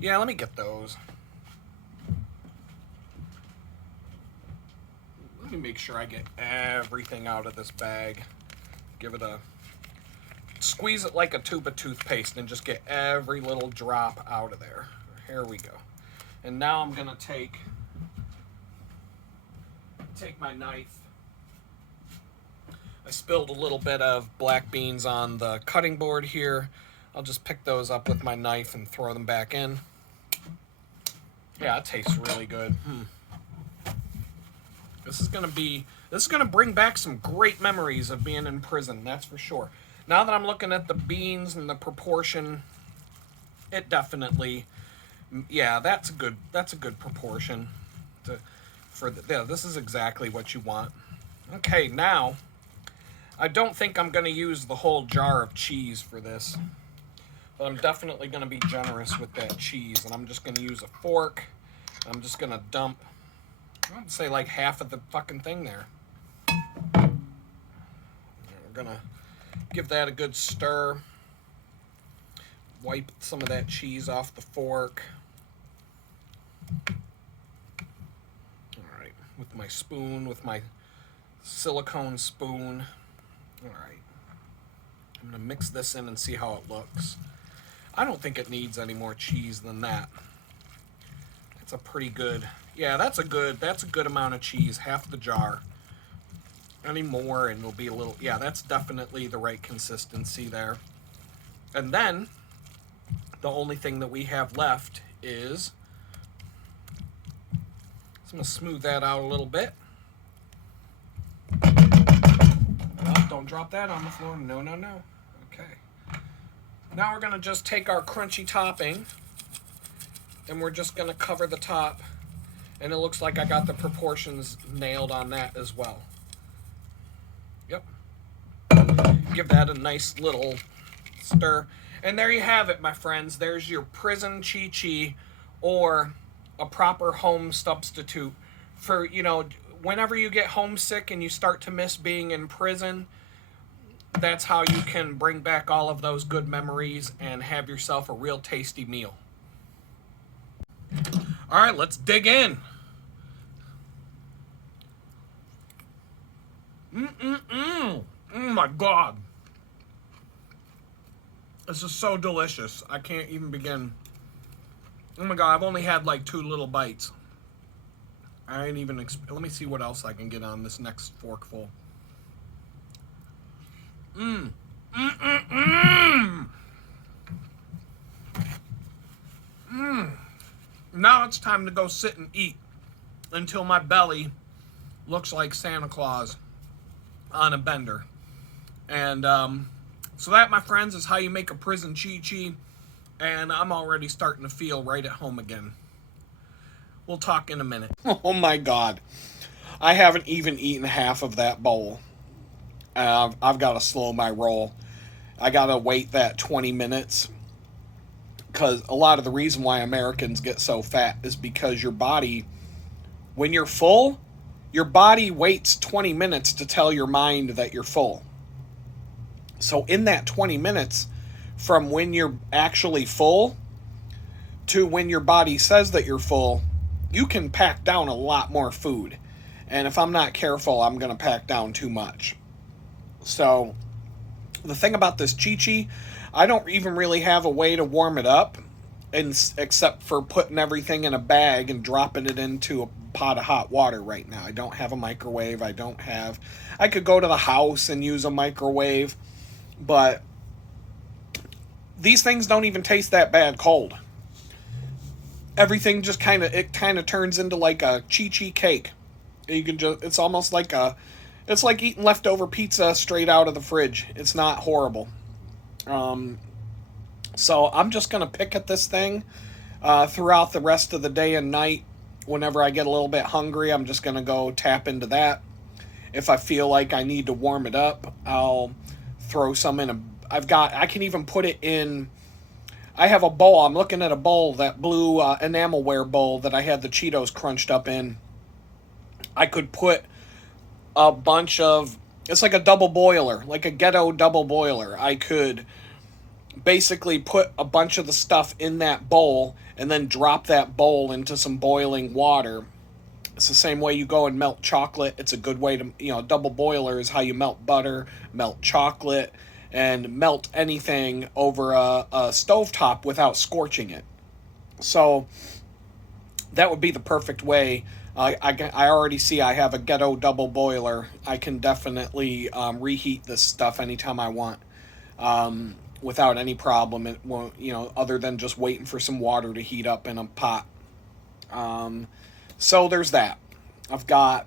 yeah, let me get those. Let me make sure I get everything out of this bag. Give it a, squeeze it like a tube of toothpaste and just get every little drop out of there. Here we go. And now I'm gonna take my knife. I spilled a little bit of black beans on the cutting board here. I'll just pick those up with my knife and throw them back in. Yeah, it tastes really good. This is gonna bring back some great memories of being in prison, that's for sure. Now that I'm looking at the beans and the proportion, it definitely, yeah, that's a good proportion. Yeah, this is exactly what you want. Okay, now, I don't think I'm gonna use the whole jar of cheese for this. But I'm definitely going to be generous with that cheese. And I'm just going to use a fork. I'm just going to dump, I'd say like half of the fucking thing there. We're going to give that a good stir. Wipe some of that cheese off the fork. All right. With my spoon, with my silicone spoon. All right. I'm going to mix this in and see how it looks. I don't think it needs any more cheese than that. That's a pretty good, yeah, that's a good amount of cheese, half the jar. Any more and it'll be a little, yeah, that's definitely the right consistency there. And then, the only thing that we have left is, so I'm going to smooth that out a little bit. Well, don't drop that on the floor, no, no, no. Okay. Now we're going to just take our crunchy topping and we're just going to cover the top, and it looks like I got the proportions nailed on that as well. Yep. Give that a nice little stir. And there you have it, my friends. There's your prison chi-chi, or a proper home substitute for, whenever you get homesick and you start to miss being in prison. That's how you can bring back all of those good memories and have yourself a real tasty meal. All right, let's dig in. Oh my God. This is so delicious. I can't even begin. Oh my God, I've only had like 2 little bites. I ain't even, let me see what else I can get on this next forkful. Now it's time to go sit and eat until my belly looks like Santa Claus on a bender. And so that, my friends, is how you make a prison chi-chi. And I'm already starting to feel right at home again. We'll talk in a minute. Oh my God. I haven't even eaten half of that bowl. I've got to slow my roll. I got to wait that 20 minutes. Because a lot of the reason why Americans get so fat is because your body, when you're full, your body waits 20 minutes to tell your mind that you're full. So in that 20 minutes, from when you're actually full to when your body says that you're full, you can pack down a lot more food. And if I'm not careful, I'm going to pack down too much. So the thing about this chi-chi, I don't even really have a way to warm it up, except for putting everything in a bag and dropping it into a pot of hot water right now. I don't have a microwave. I could go to the house and use a microwave, but these things don't even taste that bad cold. Everything just kind of turns into like a chi-chi cake. It's almost like it's like eating leftover pizza straight out of the fridge. It's not horrible. So I'm just going to pick at this thing throughout the rest of the day and night. Whenever I get a little bit hungry, I'm just going to go tap into that. If I feel like I need to warm it up, I'll throw some in I can even put it in. I have a bowl. I'm looking at a bowl, that blue enamelware bowl that I had the Cheetos crunched up in. I could put a bunch of, it's like a double boiler, like a ghetto double boiler. I could basically put a bunch of the stuff in that bowl and then drop that bowl into some boiling water. It's the same way you go and melt chocolate. It's a good way to, double boiler is how you melt butter, melt chocolate, and melt anything over a stovetop without scorching it. So that would be the perfect way. I already see I have a ghetto double boiler. I can definitely reheat this stuff anytime I want without any problem. It won't, other than just waiting for some water to heat up in a pot. So there's that. I've got,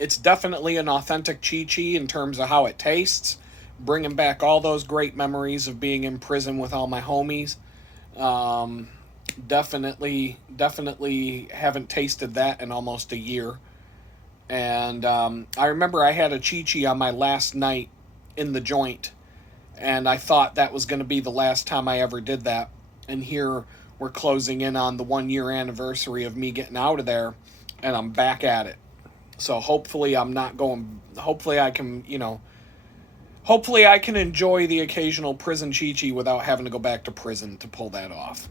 it's definitely an authentic chi-chi in terms of how it tastes, bringing back all those great memories of being in prison with all my homies. Definitely haven't tasted that in almost a year. And I remember I had a chi-chi on my last night in the joint, and I thought that was going to be the last time I ever did that. And here we're closing in on the 1-year anniversary of me getting out of there, and I'm back at it. So hopefully I can, hopefully I can enjoy the occasional prison chi-chi without having to go back to prison to pull that off.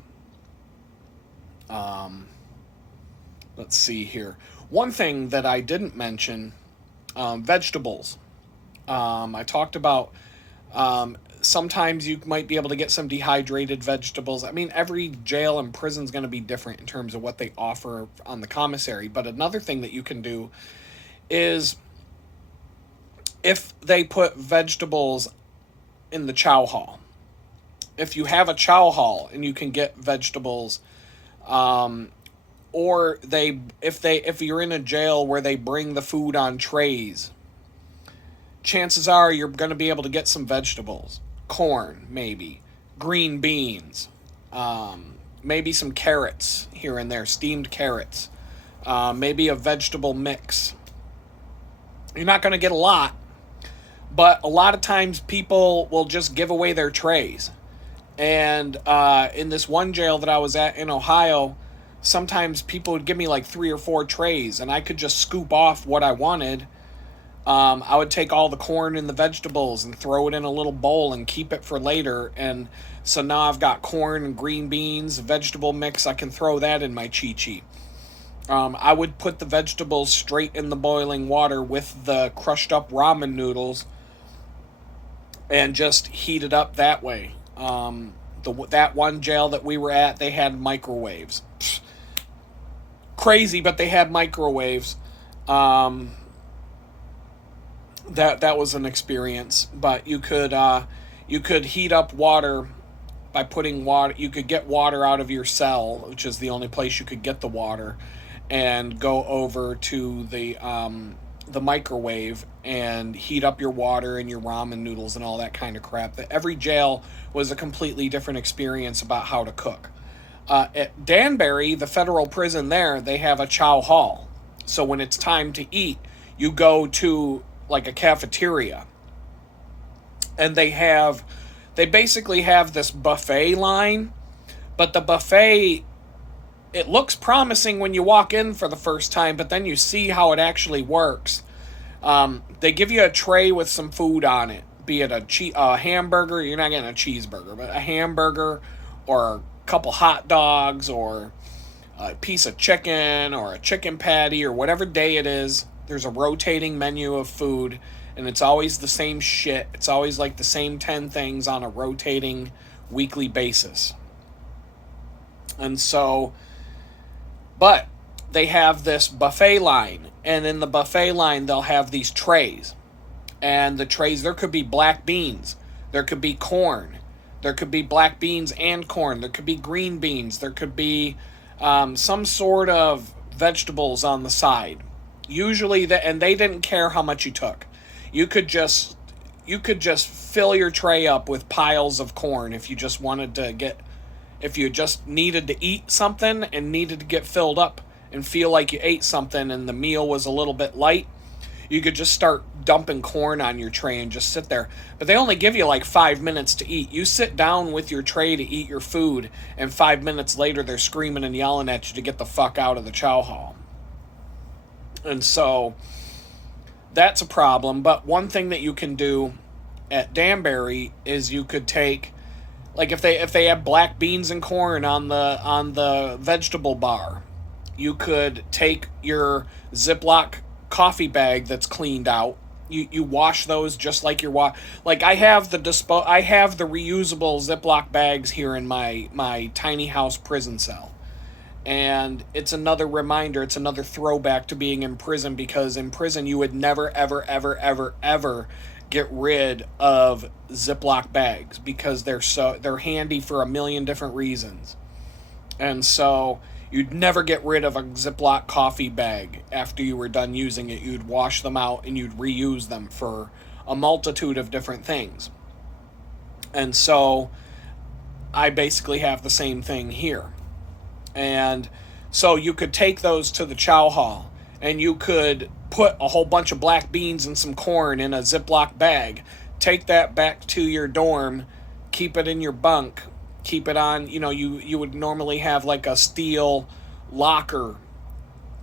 Let's see here. One thing that I didn't mention, vegetables. I talked about sometimes you might be able to get some dehydrated vegetables. I mean, every jail and prison is going to be different in terms of what they offer on the commissary. But another thing that you can do is if they put vegetables in the chow hall. If you have a chow hall and you can get vegetables, or if you're in a jail where they bring the food on trays, chances are you're going to be able to get some vegetables. Corn, maybe. Green beans. Maybe some carrots here and there. Steamed carrots. Maybe a vegetable mix. You're not going to get a lot, But a lot of times people will just give away their trays. And in this one jail that I was at in Ohio, sometimes people would give me like 3 or 4 trays, and I could just scoop off what I wanted. I would take all the corn and the vegetables and throw it in a little bowl and keep it for later. And so now I've got corn and green beans, vegetable mix. I can throw that in my chi-chi. I would put the vegetables straight in the boiling water with the crushed up ramen noodles and just heat it up that way. That one jail that we were at, they had microwaves. Crazy, but they had microwaves. That was an experience. But you could heat up water by putting water. You could get water out of your cell, which is the only place you could get the water, and go over to the microwave and heat up your water and your ramen noodles and all that kind of crap. That every jail was a completely different experience about how to cook. At Danbury, the federal prison there, they have a chow hall. So when it's time to eat, you go to like a cafeteria, and they basically have this buffet line, but the buffet, it looks promising when you walk in for the first time, but then you see how it actually works. They give you a tray with some food on it, be it a hamburger. You're not getting a cheeseburger, but a hamburger or a couple hot dogs or a piece of chicken or a chicken patty or whatever day it is. There's a rotating menu of food, and it's always the same shit. It's always like the same 10 things on a rotating weekly basis. And so, but they have this buffet line, and in the buffet line, they'll have these trays. And the trays, there could be black beans, there could be corn, there could be black beans and corn, there could be green beans, there could be some sort of vegetables on the side. Usually, and they didn't care how much you took. You could just fill your tray up with piles of corn if you just wanted to if you just needed to eat something and needed to get filled up and feel like you ate something and the meal was a little bit light. You could just start dumping corn on your tray and just sit there. But they only give you like 5 minutes to eat. You sit down with your tray to eat your food, and 5 minutes later they're screaming and yelling at you to get the fuck out of the chow hall. And so that's a problem. But one thing that you can do at Danbury is you could take, like if they have black beans and corn on the vegetable bar, you could take your Ziploc coffee bag that's cleaned out. You wash those just like like I have the reusable Ziploc bags here in my tiny house prison cell. And it's another reminder, it's another throwback to being in prison, because in prison you would never, ever, ever, ever, ever get rid of Ziploc bags, because they're handy for a million different reasons. And so you'd never get rid of a Ziploc coffee bag after you were done using it. You'd wash them out and you'd reuse them for a multitude of different things. And so I basically have the same thing here. And so you could take those to the chow hall, and you could put a whole bunch of black beans and some corn in a Ziploc bag, take that back to your dorm, keep it in your bunk, keep it on, you would normally have like a steel locker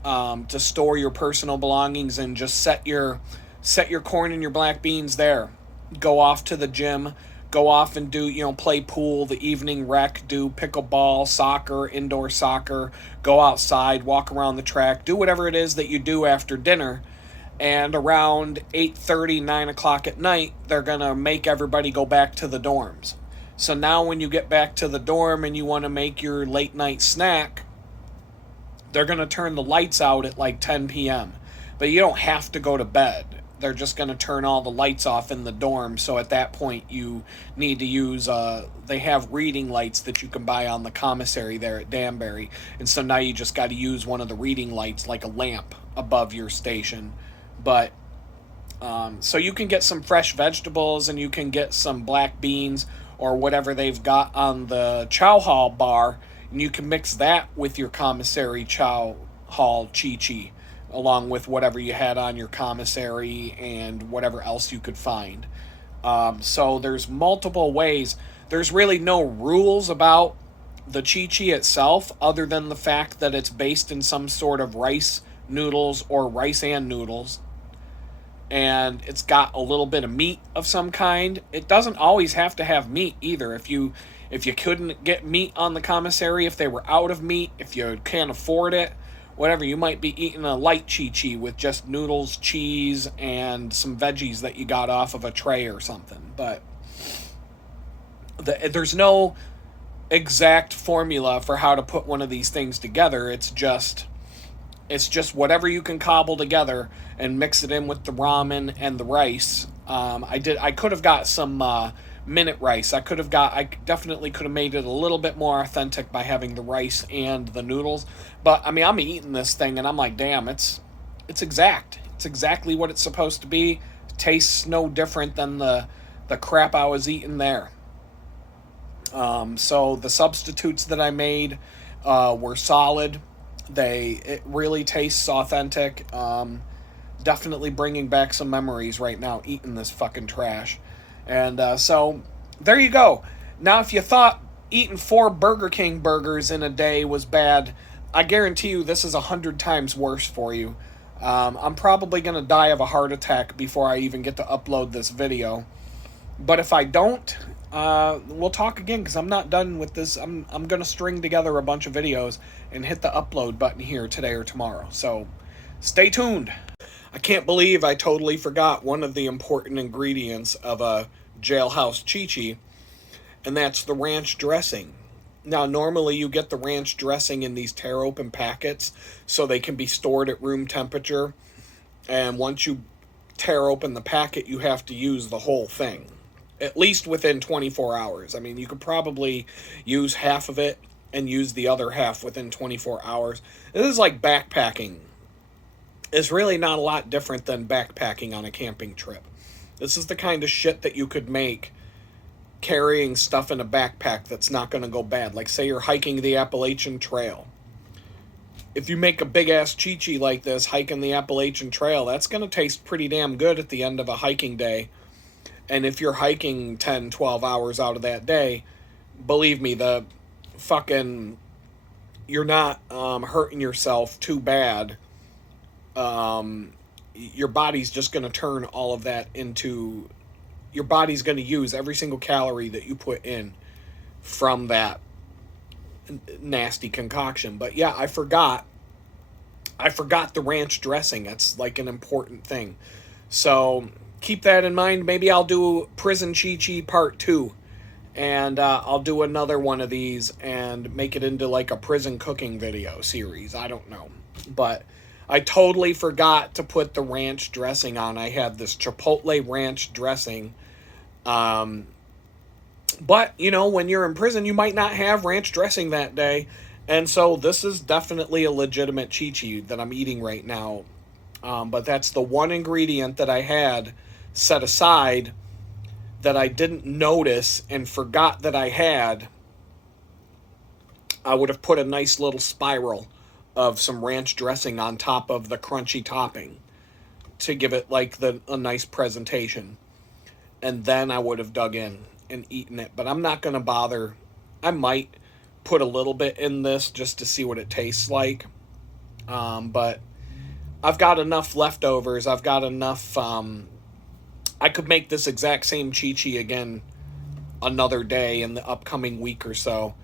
to store your personal belongings, and just set your corn and your black beans there. Go off to the gym, go off and do, play pool, the evening rec, do pickleball, soccer, indoor soccer, go outside, walk around the track, do whatever it is that you do after dinner. And around 8:30, 9 o'clock at night, they're going to make everybody go back to the dorms. So now when you get back to the dorm and you want to make your late night snack, they're going to turn the lights out at like 10 p.m. But you don't have to go to bed. They're just going to turn all the lights off in the dorm. So at that point, you need to use, they have reading lights that you can buy on the commissary there at Danbury. And so now you just got to use one of the reading lights, like a lamp above your station. But, so you can get some fresh vegetables, and you can get some black beans or whatever they've got on the chow hall bar. And you can mix that with your commissary chow hall chi-chi. along with whatever you had on your commissary and whatever else you could find. So there's multiple ways. There's really no rules about the chi-chi itself other than the fact that it's based in some sort of rice noodles or rice and noodles, and it's got a little bit of meat of some kind. It doesn't always have to have meat either. If you couldn't get meat on the commissary, if they were out of meat, if you can't afford it, whatever, you might be eating a light chi-chi with just noodles, cheese, and some veggies that you got off of a tray or something. But there's no exact formula for how to put one of these things together. It's just whatever you can cobble together and mix it in with the ramen and the rice. I could have got some minute rice. I definitely could have made it a little bit more authentic by having the rice and the noodles. But I mean, I'm eating this thing and I'm like, damn, it's exact. It's exactly what it's supposed to be. It tastes no different than the crap I was eating there. So the substitutes that I made were solid. It really tastes authentic. Definitely bringing back some memories right now eating this fucking trash. And so there you go. Now, if you thought eating 4 Burger King burgers in a day was bad, I guarantee you this is 100 times worse for you. I'm probably going to die of a heart attack before I even get to upload this video. But if I don't, we'll talk again, because I'm not done with this. I'm going to string together a bunch of videos and hit the upload button here today or tomorrow. So stay tuned. I can't believe I totally forgot one of the important ingredients of a jailhouse chi-chi, and that's the ranch dressing. Now, normally you get the ranch dressing in these tear open packets so they can be stored at room temperature. And once you tear open the packet, you have to use the whole thing, at least within 24 hours. I mean, you could probably use half of it and use the other half within 24 hours. This is like backpacking. It's really not a lot different than backpacking on a camping trip. This is the kind of shit that you could make carrying stuff in a backpack that's not going to go bad. Like, say you're hiking the Appalachian Trail. If you make a big-ass chi-chi like this, hiking the Appalachian Trail, that's going to taste pretty damn good at the end of a hiking day. And if you're hiking 10, 12 hours out of that day, believe me, you're not hurting yourself too bad. Your body's just going to turn all of that into... Your body's going to use every single calorie that you put in from that nasty concoction. But yeah, I forgot the ranch dressing. That's like an important thing. So keep that in mind. Maybe I'll do Prison Chi-Chi Part 2. And I'll do another one of these and make it into like a prison cooking video series. I don't know. But I totally forgot to put the ranch dressing on. I had this Chipotle ranch dressing. But, you know, when you're in prison, you might not have ranch dressing that day. And so this is definitely a legitimate chi-chi that I'm eating right now. But that's the one ingredient that I had set aside that I didn't notice and forgot that I had. I would have put a nice little spiral of some ranch dressing on top of the crunchy topping to give it like a nice presentation. And then I would have dug in and eaten it. But I'm not going to bother. I might put a little bit in this just to see what it tastes like. But I've got enough leftovers. I've got enough... I could make this exact same chi-chi again another day in the upcoming week or so.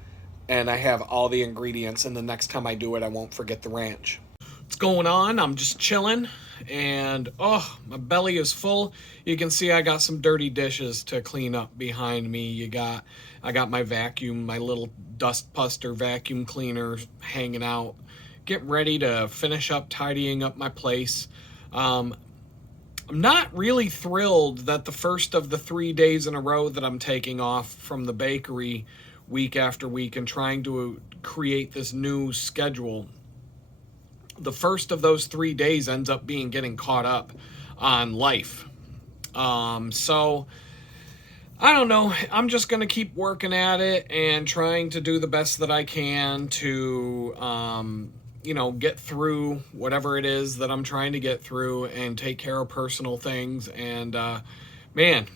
And I have all the ingredients. And the next time I do it, I won't forget the ranch. What's going on? I'm just chilling. And, oh, my belly is full. You can see I got some dirty dishes to clean up behind me. I got my vacuum, my little dust buster vacuum cleaner hanging out. Get ready to finish up tidying up my place. I'm not really thrilled that the first of the 3 days in a row that I'm taking off from the bakery week after week and trying to create this new schedule, the first of those 3 days ends up being getting caught up on life. So I don't know. I'm just going to keep working at it and trying to do the best that I can to get through whatever it is that I'm trying to get through and take care of personal things. And man,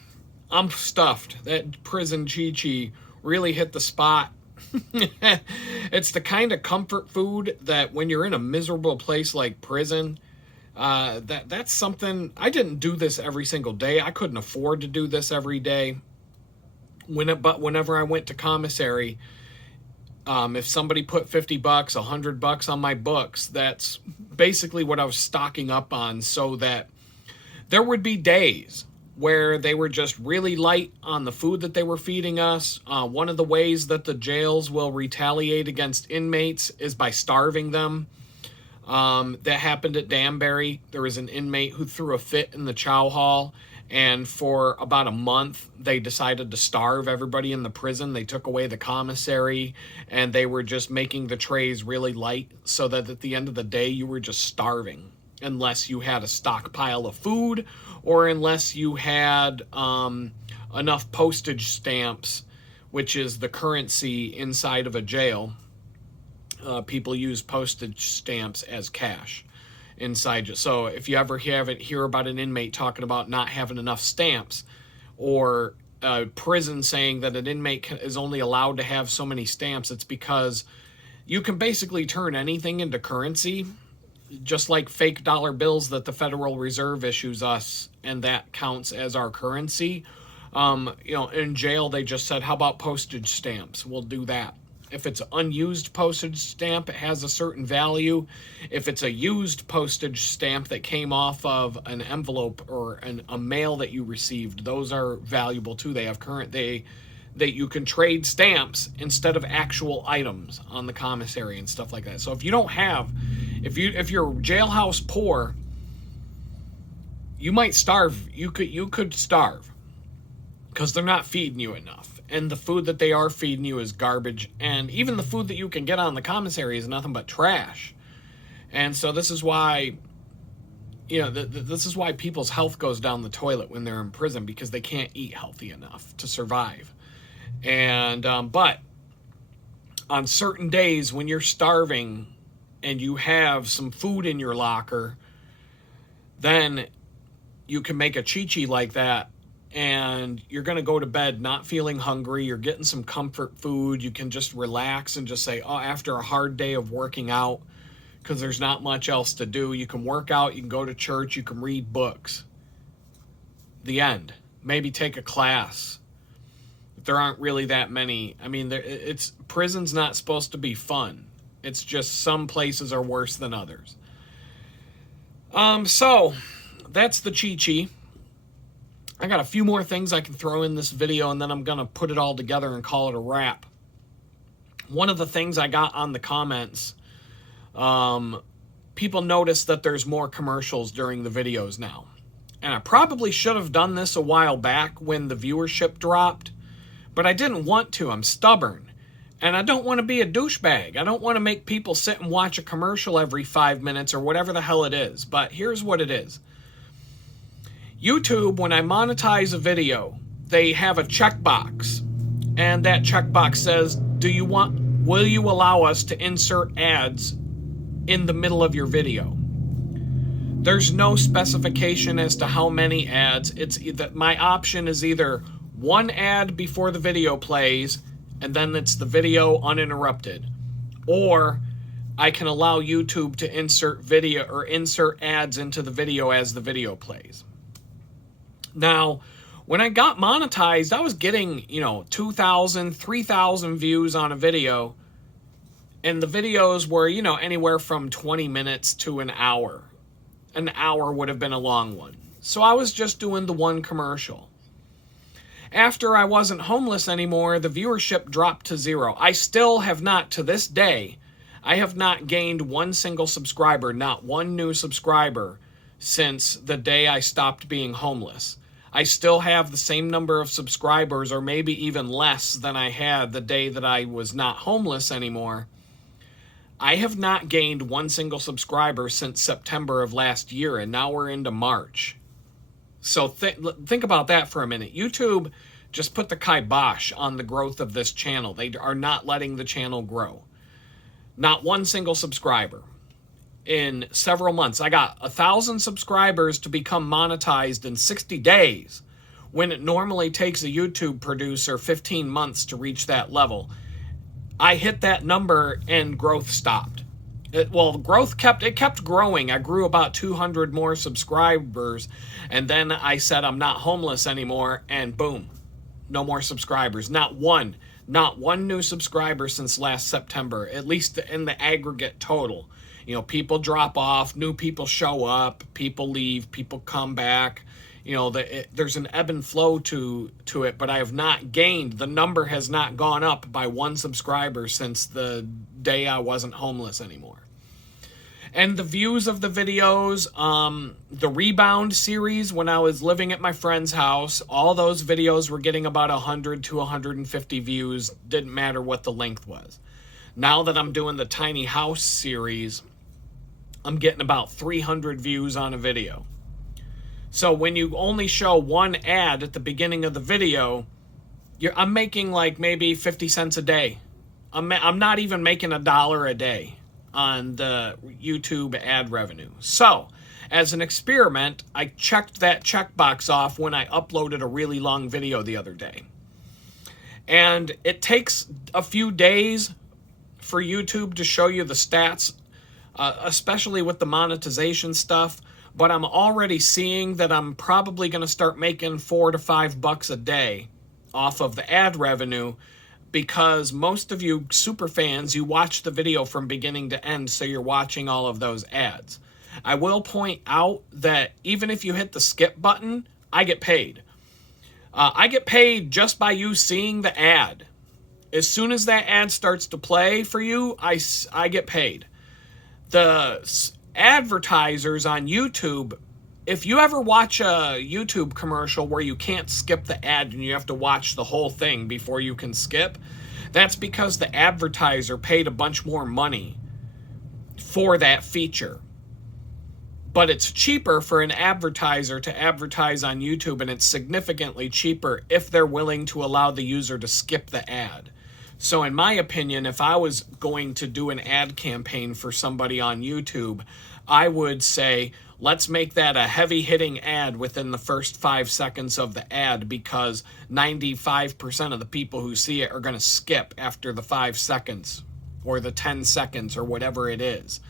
I'm stuffed. That prison Chi-Chi really hit the spot. It's the kind of comfort food that when you're in a miserable place like prison, that's something. I didn't do this every single day. I couldn't afford to do this every day. But whenever I went to commissary, if somebody put $50, $100 on my books, that's basically what I was stocking up on, so that there would be days where they were just really light on the food that they were feeding us. One of the ways that the jails will retaliate against inmates is by starving them. That happened at Danbury. There was an inmate who threw a fit in the chow hall, and for about a month, they decided to starve everybody in the prison. They took away the commissary, and they were just making the trays really light so that at the end of the day, you were just starving, unless you had a stockpile of food or unless you had enough postage stamps, which is the currency inside of a jail. People use postage stamps as cash inside. So if you ever hear about an inmate talking about not having enough stamps, or a prison saying that an inmate is only allowed to have so many stamps, it's because you can basically turn anything into currency, just like fake dollar bills that the Federal Reserve issues us, and that counts as our currency. In jail, they just said, how about postage stamps? We'll do that. If it's an unused postage stamp, it has a certain value. If it's a used postage stamp that came off of an envelope or a mail that you received, those are valuable too. They have that you can trade stamps instead of actual items on the commissary and stuff like that. So if you're jailhouse poor, you might starve. You could starve because they're not feeding you enough. And the food that they are feeding you is garbage. And even the food that you can get on the commissary is nothing but trash. And so this is why, this is why people's health goes down the toilet when they're in prison, because they can't eat healthy enough to survive. And but on certain days when you're starving and you have some food in your locker, then you can make a Chi-Chi like that, and you're going to go to bed not feeling hungry. You're getting some comfort food. You can just relax and just say, oh, after a hard day of working out, because there's not much else to do, you can work out, you can go to church, you can read books. The end. Maybe take a class. There aren't really that many. I mean, prison's not supposed to be fun. It's just some places are worse than others. So that's the Chi-Chi. I got a few more things I can throw in this video, and then I'm going to put it all together and call it a wrap. One of the things I got on the comments, people notice that there's more commercials during the videos now. And I probably should have done this a while back when the viewership dropped, but I didn't want to. I'm stubborn. And I don't want to be a douchebag. I don't want to make people sit and watch a commercial every 5 minutes or whatever the hell it is. But here's what it is. YouTube, when I monetize a video, they have a checkbox, and that checkbox says, will you allow us to insert ads in the middle of your video? There's no specification as to how many ads. It's either, my option is either one ad before the video plays, and then it's the video uninterrupted, or I can allow YouTube to insert video or insert ads into the video as the video plays. Now, when I got monetized, I was getting, 2,000, 3,000 views on a video. And the videos were, anywhere from 20 minutes to an hour. An hour would have been a long one. So I was just doing the one commercial. After I wasn't homeless anymore, the viewership dropped to 0. I still have not, to this day, I have not gained one single subscriber, not one new subscriber, since the day I stopped being homeless. I still have the same number of subscribers, or maybe even less than I had the day that I was not homeless anymore. I have not gained one single subscriber since September of last year, and now we're into March. So think about that for a minute. YouTube just put the kibosh on the growth of this channel. They are not letting the channel grow. Not one single subscriber. in several months. I got 1,000 subscribers to become monetized in 60 days, when it normally takes a YouTube producer 15 months to reach that level. I hit that number and growth stopped. Growth kept growing. I grew about 200 more subscribers, and then I said I'm not homeless anymore, and boom, no more subscribers. Not one new subscriber since last September, at least in the aggregate total. You know, people drop off, new people show up, people leave, people come back. You know, there's an ebb and flow to it, but I have not gained. The number has not gone up by 1 subscriber since the day I wasn't homeless anymore. And the views of the videos, the Rebound series, when I was living at my friend's house, all those videos were getting about 100 to 150 views. Didn't matter what the length was. Now that I'm doing the Tiny House series, I'm getting about 300 views on a video. So when you only show one ad at the beginning of the video, I'm making like maybe 50 cents a day. I'm not even making $1 a day on the YouTube ad revenue. So, as an experiment, I checked that checkbox off when I uploaded a really long video the other day. And it takes a few days for YouTube to show you the stats, especially with the monetization stuff. But I'm already seeing that I'm probably going to start making $4 to $5 a day off of the ad revenue, because most of you super fans, you watch the video from beginning to end, so you're watching all of those ads. I will point out that even if you hit the skip button, I get paid. I get paid just by you seeing the ad. As soon as that ad starts to play for you, I get paid. The advertisers on YouTube, if you ever watch a YouTube commercial where you can't skip the ad and you have to watch the whole thing before you can skip, that's because the advertiser paid a bunch more money for that feature. But it's cheaper for an advertiser to advertise on YouTube, and it's significantly cheaper if they're willing to allow the user to skip the ad. So in my opinion, if I was going to do an ad campaign for somebody on YouTube, I would say, let's make that a heavy-hitting ad within the first 5 seconds of the ad, because 95% of the people who see it are going to skip after the 5 seconds or the 10 seconds or whatever it is.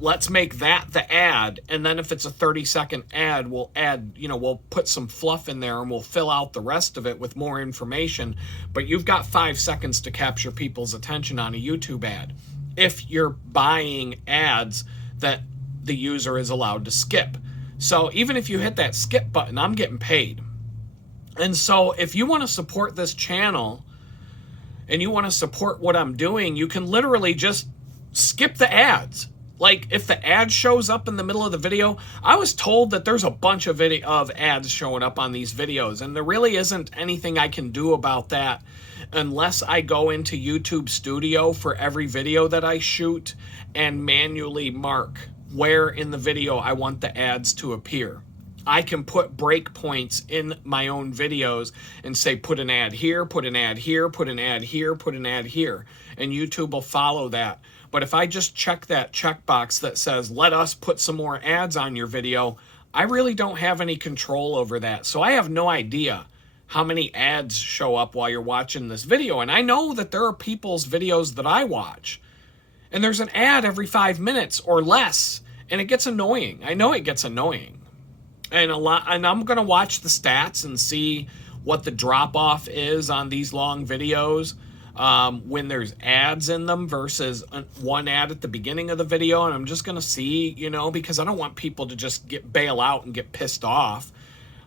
Let's make that the ad, and then if it's a 30-second ad, we'll put some fluff in there and we'll fill out the rest of it with more information. But you've got 5 seconds to capture people's attention on a YouTube ad, if you're buying ads that the user is allowed to skip. So even if you hit that skip button, I'm getting paid. And so if you want to support this channel and you want to support what I'm doing, you can literally just skip the ads. Like, if the ad shows up in the middle of the video, I was told that there's a bunch of ads showing up on these videos, and there really isn't anything I can do about that unless I go into YouTube Studio for every video that I shoot and manually mark where in the video I want the ads to appear. I can put breakpoints in my own videos and say, put an ad here, put an ad here, put an ad here, put an ad here, and YouTube will follow that. But if I just check that checkbox that says, let us put some more ads on your video, I really don't have any control over that. So I have no idea how many ads show up while you're watching this video. And I know that there are people's videos that I watch, and there's an ad every 5 minutes or less, and it gets annoying. I know it gets annoying. And I'm going to watch the stats and see what the drop-off is on these long videos when there's ads in them versus one ad at the beginning of the video. And I'm just going to see, because I don't want people to just bail out and get pissed off.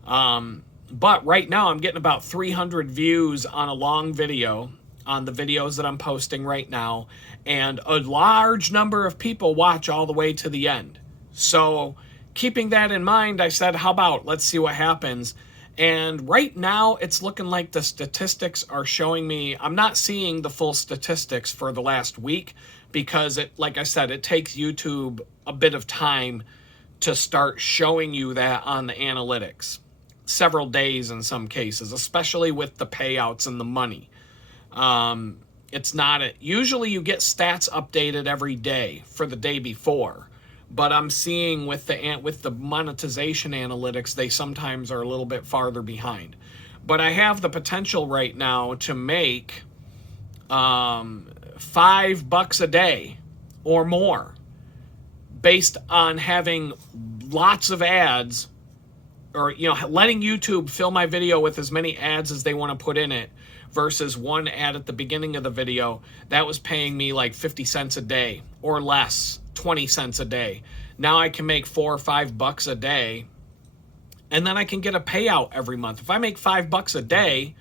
But right now I'm getting about 300 views on a long video, on the videos that I'm posting right now, and a large number of people watch all the way to the end. So keeping that in mind, I said, how about let's see what happens. And right now it's looking like the statistics are showing me, I'm not seeing the full statistics for the last week, because like I said, it takes YouTube a bit of time to start showing you that on the analytics. Several days in some cases, especially with the payouts and the money. It's not it. Usually you get stats updated every day for the day before. But I'm seeing with the monetization analytics, they sometimes are a little bit farther behind. But I have the potential right now to make $5 a day or more based on having lots of ads, or letting YouTube fill my video with as many ads as they want to put in it versus one ad at the beginning of the video that was paying me like 50 cents a day or less, 20 cents a day. Now I can make $4 or $5 a day, and then I can get a payout every month. If I make $5 a day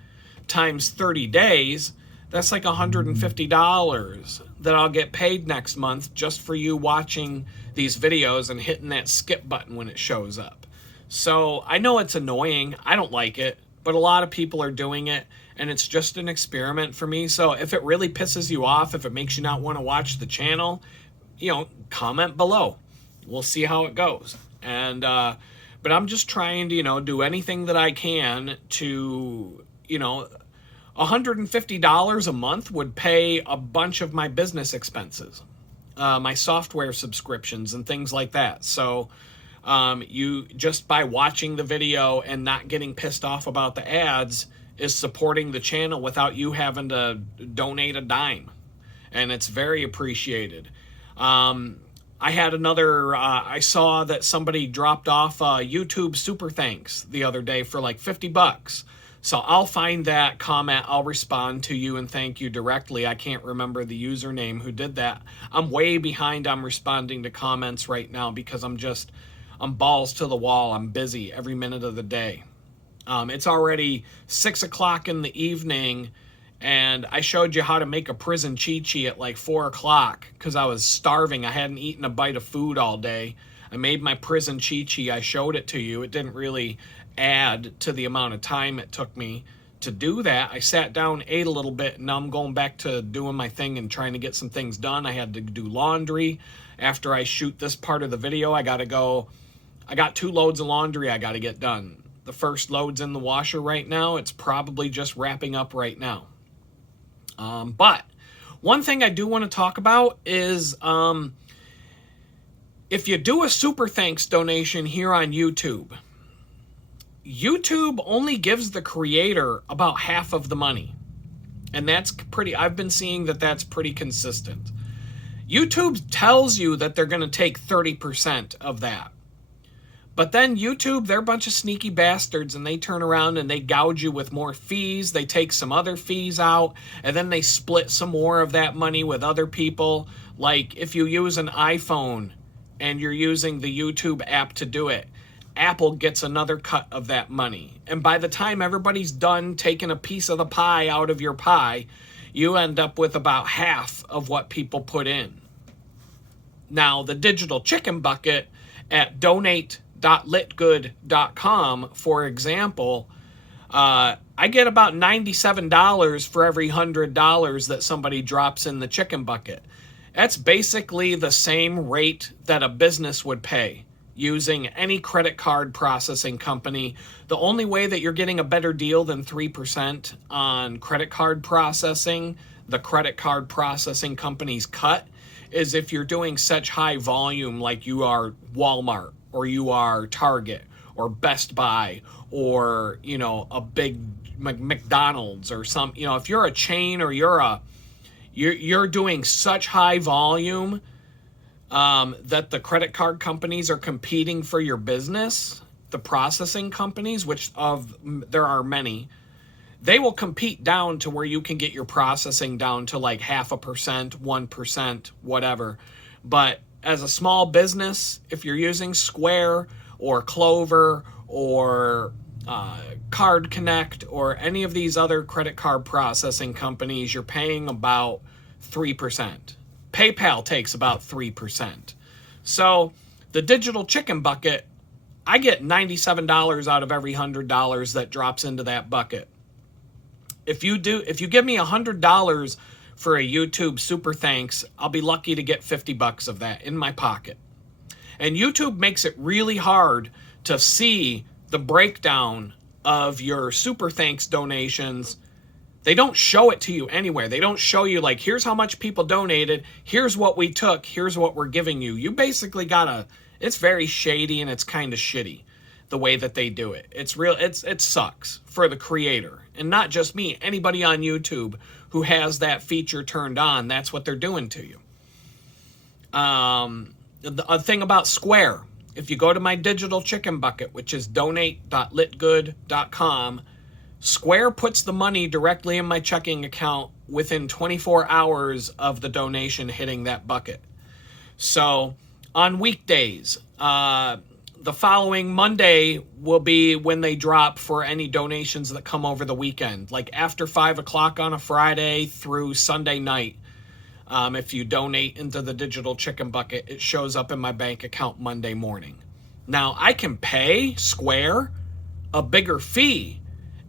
times 30 days, that's like $150 that I'll get paid next month just for you watching these videos and hitting that skip button when it shows up. So I know it's annoying. I don't like it, but a lot of people are doing it, and it's just an experiment for me. So if it really pisses you off, if it makes you not want to watch the channel, comment below. We'll see how it goes. And but I'm just trying to do anything that I can to $150 a month would pay a bunch of my business expenses, my software subscriptions and things like that. So you just by watching the video and not getting pissed off about the ads is supporting the channel without you having to donate a dime. And it's very appreciated. I had another, I saw that somebody dropped off YouTube super thanks the other day for like $50. So I'll find that comment. I'll respond to you and thank you directly. I can't remember the username who did that. I'm way behind on responding to comments right now because I'm balls to the wall. I'm busy every minute of the day. It's already 6 o'clock in the evening, and I showed you how to make a prison chi-chi at like 4 o'clock because I was starving. I hadn't eaten a bite of food all day. I made my prison chi-chi. I showed it to you. It didn't really add to the amount of time it took me to do that. I sat down, ate a little bit, and now I'm going back to doing my thing and trying to get some things done. I had to do laundry. After I shoot this part of the video, I got 2 loads of laundry I got to get done. The first load's in the washer right now. It's probably just wrapping up right now. But one thing I do want to talk about is if you do a super thanks donation here on YouTube, YouTube only gives the creator about half of the money. And that's I've been seeing that that's pretty consistent. YouTube tells you that they're going to take 30% of that. But then YouTube, they're a bunch of sneaky bastards, and they turn around and they gouge you with more fees. They take some other fees out, and then they split some more of that money with other people. Like if you use an iPhone and you're using the YouTube app to do it, Apple gets another cut of that money. And by the time everybody's done taking a piece of the pie out of your pie, you end up with about half of what people put in. Now, the digital chicken bucket at donate.litgood.com, for example, I get about $97 for every $100 that somebody drops in the chicken bucket. That's basically the same rate that a business would pay using any credit card processing company. The only way that you're getting a better deal than 3% on credit card processing, the credit card processing company's cut, is if you're doing such high volume like you are Walmart or you are Target or Best Buy or, a big McDonald's or some, if you're a chain or you're doing such high volume that the credit card companies are competing for your business, the processing companies, which there are many, they will compete down to where you can get your processing down to like 0.5%, 1%, whatever. But as a small business, if you're using Square or Clover or Card Connect or any of these other credit card processing companies, you're paying about 3%. PayPal takes about 3%. So the digital chicken bucket, I get $97 out of every $100 that drops into that bucket. If you give me $100 for a YouTube super thanks, I'll be lucky to get $50 of that in my pocket. And YouTube makes it really hard to see the breakdown of your super thanks donations They don't show it to you anywhere. They don't show you like, here's how much people donated, here's what we took, here's what we're giving you. You basically gotta, it's very shady and it's kind of shitty the way that they do it. It's real, it sucks for the creator. And not just me, anybody on YouTube who has that feature turned on, that's what they're doing to you. A thing about Square, if you go to my digital chicken bucket, which is donate.litgood.com, Square puts the money directly in my checking account within 24 hours of the donation hitting that bucket. So on weekdays, the following Monday will be when they drop for any donations that come over the weekend, like after 5 o'clock on a Friday through Sunday night. If you donate into the digital chicken bucket, it shows up in my bank account Monday morning. Now, I can pay Square a bigger fee,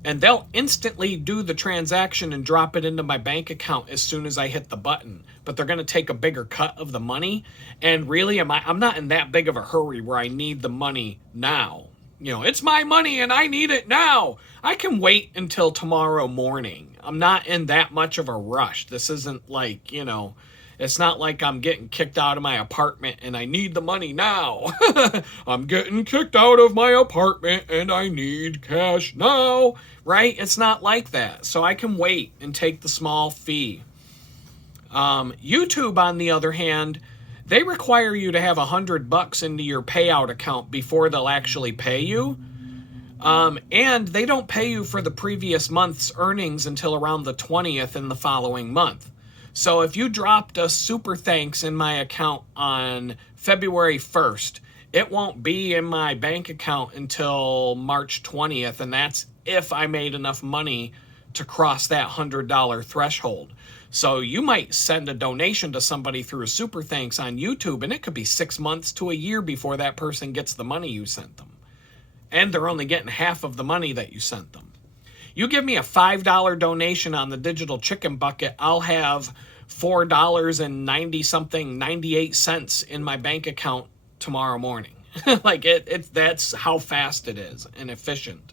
and they'll instantly do the transaction and drop it into my bank account as soon as I hit the button. But they're going to take a bigger cut of the money. And really, I'm not in that big of a hurry where I need the money now. You know, it's my money and I need it now. I can wait until tomorrow morning. I'm not in that much of a rush. This isn't like, you know, it's not like I'm getting kicked out of my apartment and I need the money now. I'm getting kicked out of my apartment and I need cash now, right? It's not like that. So I can wait and take the small fee. YouTube, on the other hand, they require you to have $100 into your payout account before they'll actually pay you. And they don't pay you for the previous month's earnings until around the 20th in the following month. So if you dropped a super thanks in my account on February 1st, it won't be in my bank account until March 20th. And that's if I made enough money to cross that $100 threshold. So you might send a donation to somebody through a super thanks on YouTube, and it could be 6 months to a year before that person gets the money you sent them. And they're only getting half of the money that you sent them. You give me a $5 donation on the digital chicken bucket, I'll have $4.90 98 cents in my bank account tomorrow morning. Like that's how fast it is and efficient.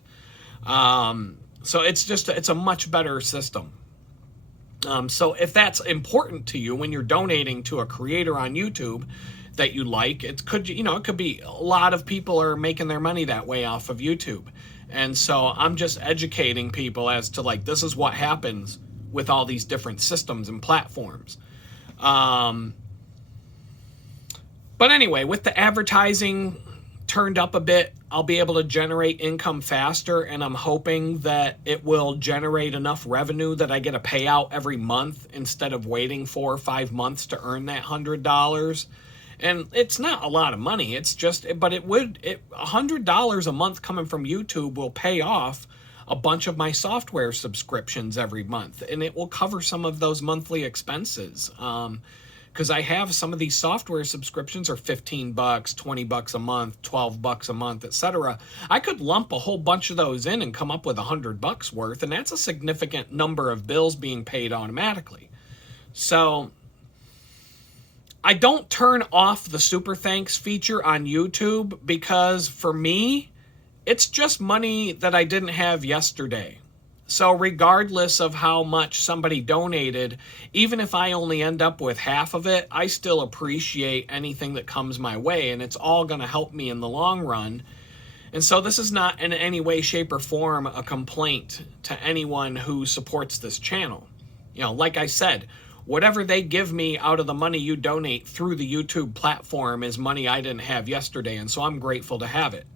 So it's a much better system. So if that's important to you when you're donating to a creator on YouTube that you like, it could be a lot of people are making their money that way off of YouTube. And so I'm just educating people as to like, this is what happens with all these different systems and platforms. But anyway, with the advertising turned up a bit, I'll be able to generate income faster, and I'm hoping that it will generate enough revenue that I get a payout every month instead of waiting 4 or 5 months to earn that $100. And it's not a lot of money. It's just, but $100 a month coming from YouTube will pay off a bunch of my software subscriptions every month, and it will cover some of those monthly expenses. Because I have some of these software subscriptions are $15, $20 a month, $12 a month, etc. I could lump a whole bunch of those in and come up with $100 worth, and that's a significant number of bills being paid automatically. So I don't turn off the super thanks feature on YouTube because for me, it's just money that I didn't have yesterday. So regardless of how much somebody donated, even if I only end up with half of it, I still appreciate anything that comes my way, and it's all going to help me in the long run. And so this is not in any way, shape, or form a complaint to anyone who supports this channel. You know, like I said, whatever they give me out of the money you donate through the YouTube platform is money I didn't have yesterday, and so I'm grateful to have it.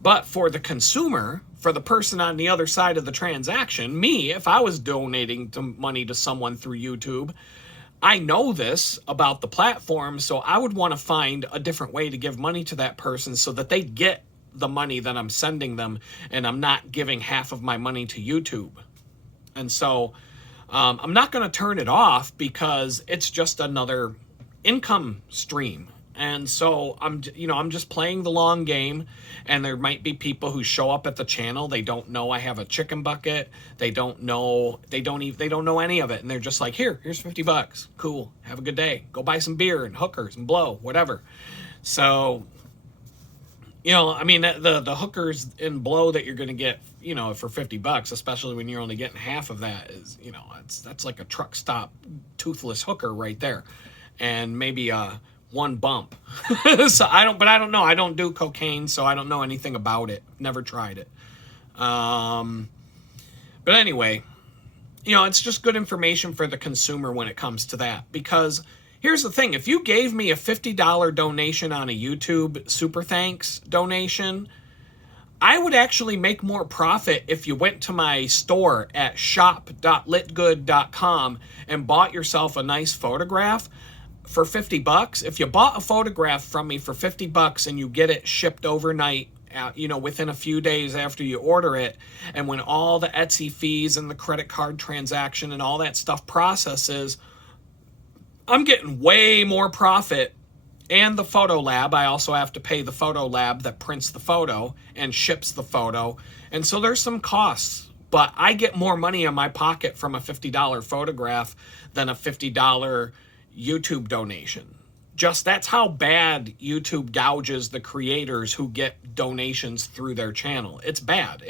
But for the consumer, for the person on the other side of the transaction, me, if I was donating money to someone through YouTube, I know this about the platform, so I would want to find a different way to give money to that person so that they get the money that I'm sending them, and I'm not giving half of my money to YouTube. And so I'm not going to turn it off because it's just another income stream. And so I'm just playing the long game, and there might be people who show up at the channel. They don't know I have a chicken bucket. They don't know any of it. And they're just like, here's $50. Cool. Have a good day. Go buy some beer and hookers and blow, whatever. So You know, I mean, the hookers and blow that you're going to get, you know, for $50, especially when you're only getting half of that, is, you know, that's like a truck stop toothless hooker right there, and maybe one bump. So I don't know. I don't do cocaine, so I don't know anything about it. Never tried it. But anyway, you know, it's just good information for the consumer when it comes to that. Because here's the thing, if you gave me a $50 donation on a YouTube super thanks donation, I would actually make more profit if you went to my store at shop.litgood.com and bought yourself a nice photograph for $50. If you bought a photograph from me for $50 and you get it shipped overnight, you know, within a few days after you order it, and when all the Etsy fees and the credit card transaction and all that stuff processes, I'm getting way more profit. And the photo lab, I also have to pay the photo lab that prints the photo and ships the photo. And so there's some costs, but I get more money in my pocket from a $50 photograph than a $50 YouTube donation. Just that's how bad YouTube gouges the creators who get donations through their channel. It's bad.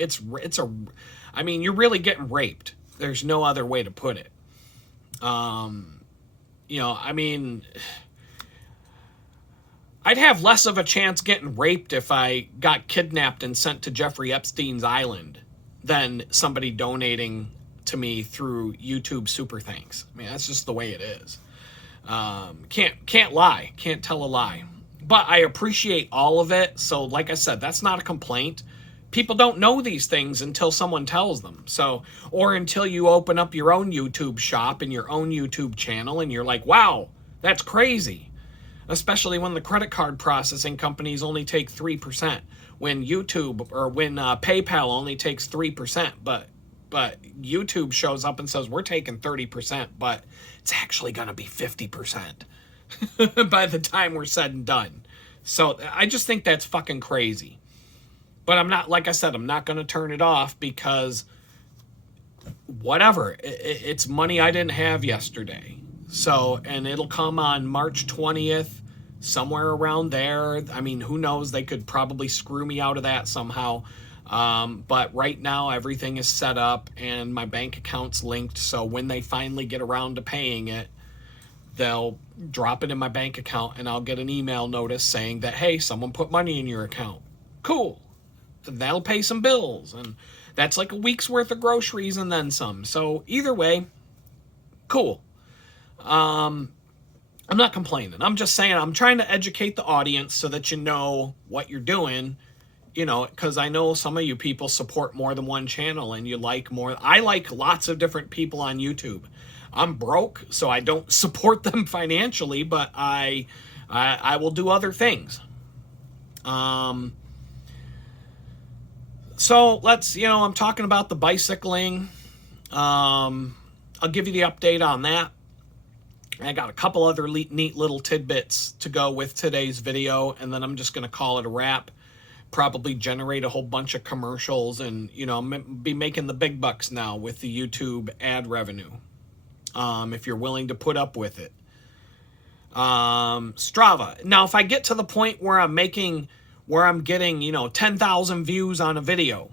I mean, you're really getting raped. There's no other way to put it. You know, I mean, I'd have less of a chance getting raped if I got kidnapped and sent to Jeffrey Epstein's island than somebody donating to me through YouTube super thanks. I mean, that's just the way it is. Can't lie, can't tell a lie, but I appreciate all of it. So like I said, that's not a complaint. People don't know these things until someone tells them. So, or until you open up your own YouTube shop and your own YouTube channel and you're like, wow, that's crazy. Especially when the credit card processing companies only take 3%, when YouTube or when PayPal only takes 3%, but YouTube shows up and says, we're taking 30%, but it's actually going to be 50% by the time we're said and done. So I just think that's fucking crazy. But I'm not, like I said, I'm not going to turn it off because whatever, it's money I didn't have yesterday. So, and it'll come on March 20th, somewhere around there. I mean, who knows? They could probably screw me out of that somehow. But right now everything is set up and my bank account's linked. So when they finally get around to paying it, they'll drop it in my bank account and I'll get an email notice saying that, hey, someone put money in your account. Cool. That'll pay some bills. And that's like a week's worth of groceries and then some. So either way, cool. I'm not complaining. I'm just saying I'm trying to educate the audience so that you know what you're doing. You know, because I know some of you people support more than one channel and you like more. I like lots of different people on YouTube. I'm broke, so I don't support them financially, but I will do other things. So let's, you know, I'm talking about the bicycling. I'll give you the update on that. I got a couple other neat little tidbits to go with today's video, and then I'm just going to call it a wrap. Probably generate a whole bunch of commercials and, you know, be making the big bucks now with the YouTube ad revenue. If you're willing to put up with it. Strava. Now, if I get to the point where I'm getting, you know, 10,000 views on a video,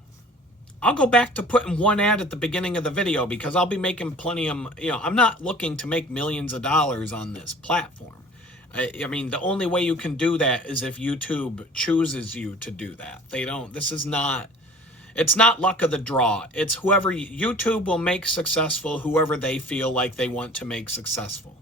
I'll go back to putting one ad at the beginning of the video because I'll be making plenty of, you know, I'm not looking to make millions of dollars on this platform. I mean, the only way you can do that is if YouTube chooses you to do that. It's not luck of the draw. It's whoever YouTube will make successful, whoever they feel like they want to make successful.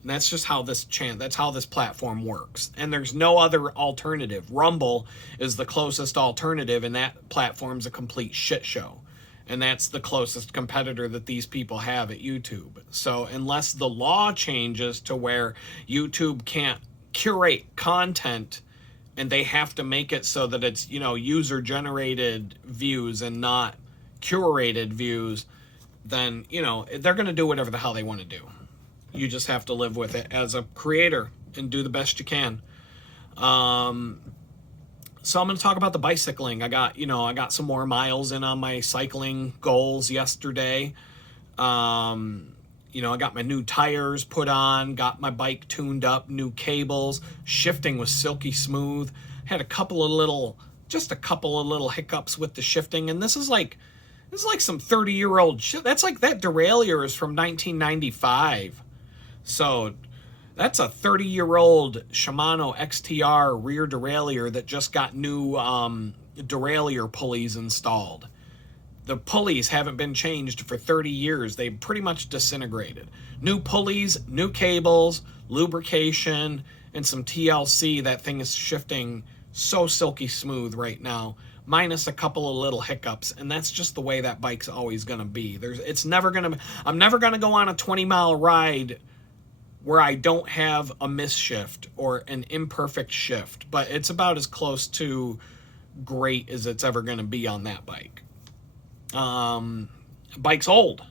And that's just how that's how this platform works. And there's no other alternative. Rumble is the closest alternative, and that platform's a complete shit show. And that's the closest competitor that these people have at YouTube. So unless the law changes to where YouTube can't curate content and they have to make it so that it's, you know, user-generated views and not curated views, then, you know, they're going to do whatever the hell they want to do. You just have to live with it as a creator and do the best you can. So I'm going to talk about the bicycling. I got some more miles in on my cycling goals yesterday. I got my new tires put on, got my bike tuned up, new cables. Shifting was silky smooth. Had just a couple of little hiccups with the shifting, and this is like some 30-year-old shit. That's like that derailleur is from 1995. So that's a 30-year-old Shimano XTR rear derailleur that just got new derailleur pulleys installed. The pulleys haven't been changed for 30 years. They pretty much disintegrated. New pulleys, new cables, lubrication, and some TLC. That thing is shifting so silky smooth right now, minus a couple of little hiccups, and that's just the way that bike's always going to be. I'm never going to go on a 20-mile ride where I don't have a misshift or an imperfect shift, but it's about as close to great as it's ever going to be on that bike. Bike's old.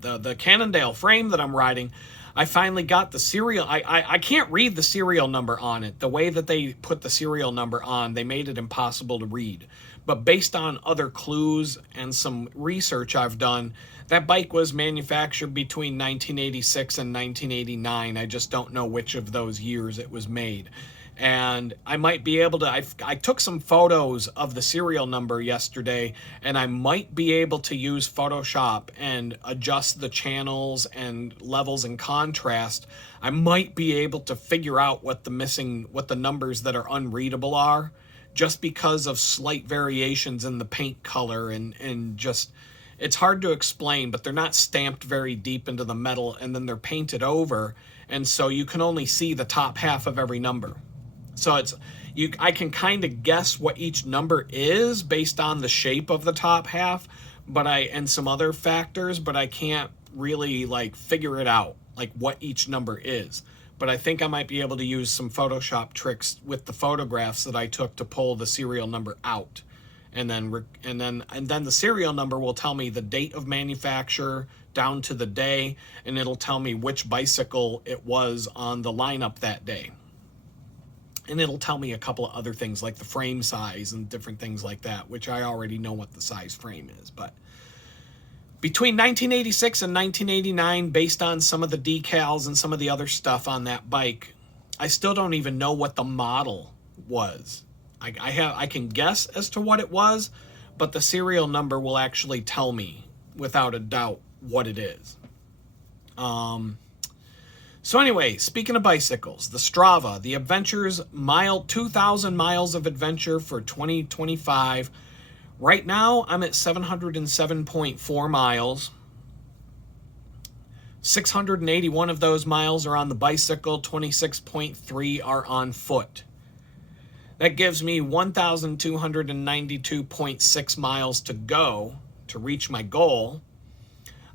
The Cannondale frame that I'm riding, I finally got the serial. I can't read the serial number on it. The way that they put the serial number on, they made it impossible to read. But based on other clues and some research I've done, that bike was manufactured between 1986 and 1989. I just don't know which of those years it was made. And I might be able to, I took some photos of the serial number yesterday, and I might be able to use Photoshop and adjust the channels and levels and contrast. I might be able to figure out what the numbers that are unreadable are, just because of slight variations in the paint color and just, it's hard to explain, but they're not stamped very deep into the metal, and then they're painted over, and so you can only see the top half of every number. So I can kind of guess what each number is based on the shape of the top half, and some other factors, but I can't really like figure it out, like what each number is. But I think I might be able to use some Photoshop tricks with the photographs that I took to pull the serial number out. And then the serial number will tell me the date of manufacture down to the day, and it'll tell me which bicycle it was on the lineup that day. And it'll tell me a couple of other things like the frame size and different things like that, which I already know what the size frame is. But between 1986 and 1989, based on some of the decals and some of the other stuff on that bike, I still don't even know what the model was. I can guess as to what it was, but the serial number will actually tell me without a doubt what it is. So anyway, speaking of bicycles, the Strava, the Adventures 2,000 miles of adventure for 2025. Right now, I'm at 707.4 miles. 681 of those miles are on the bicycle, 26.3 are on foot. That gives me 1,292.6 miles to go to reach my goal.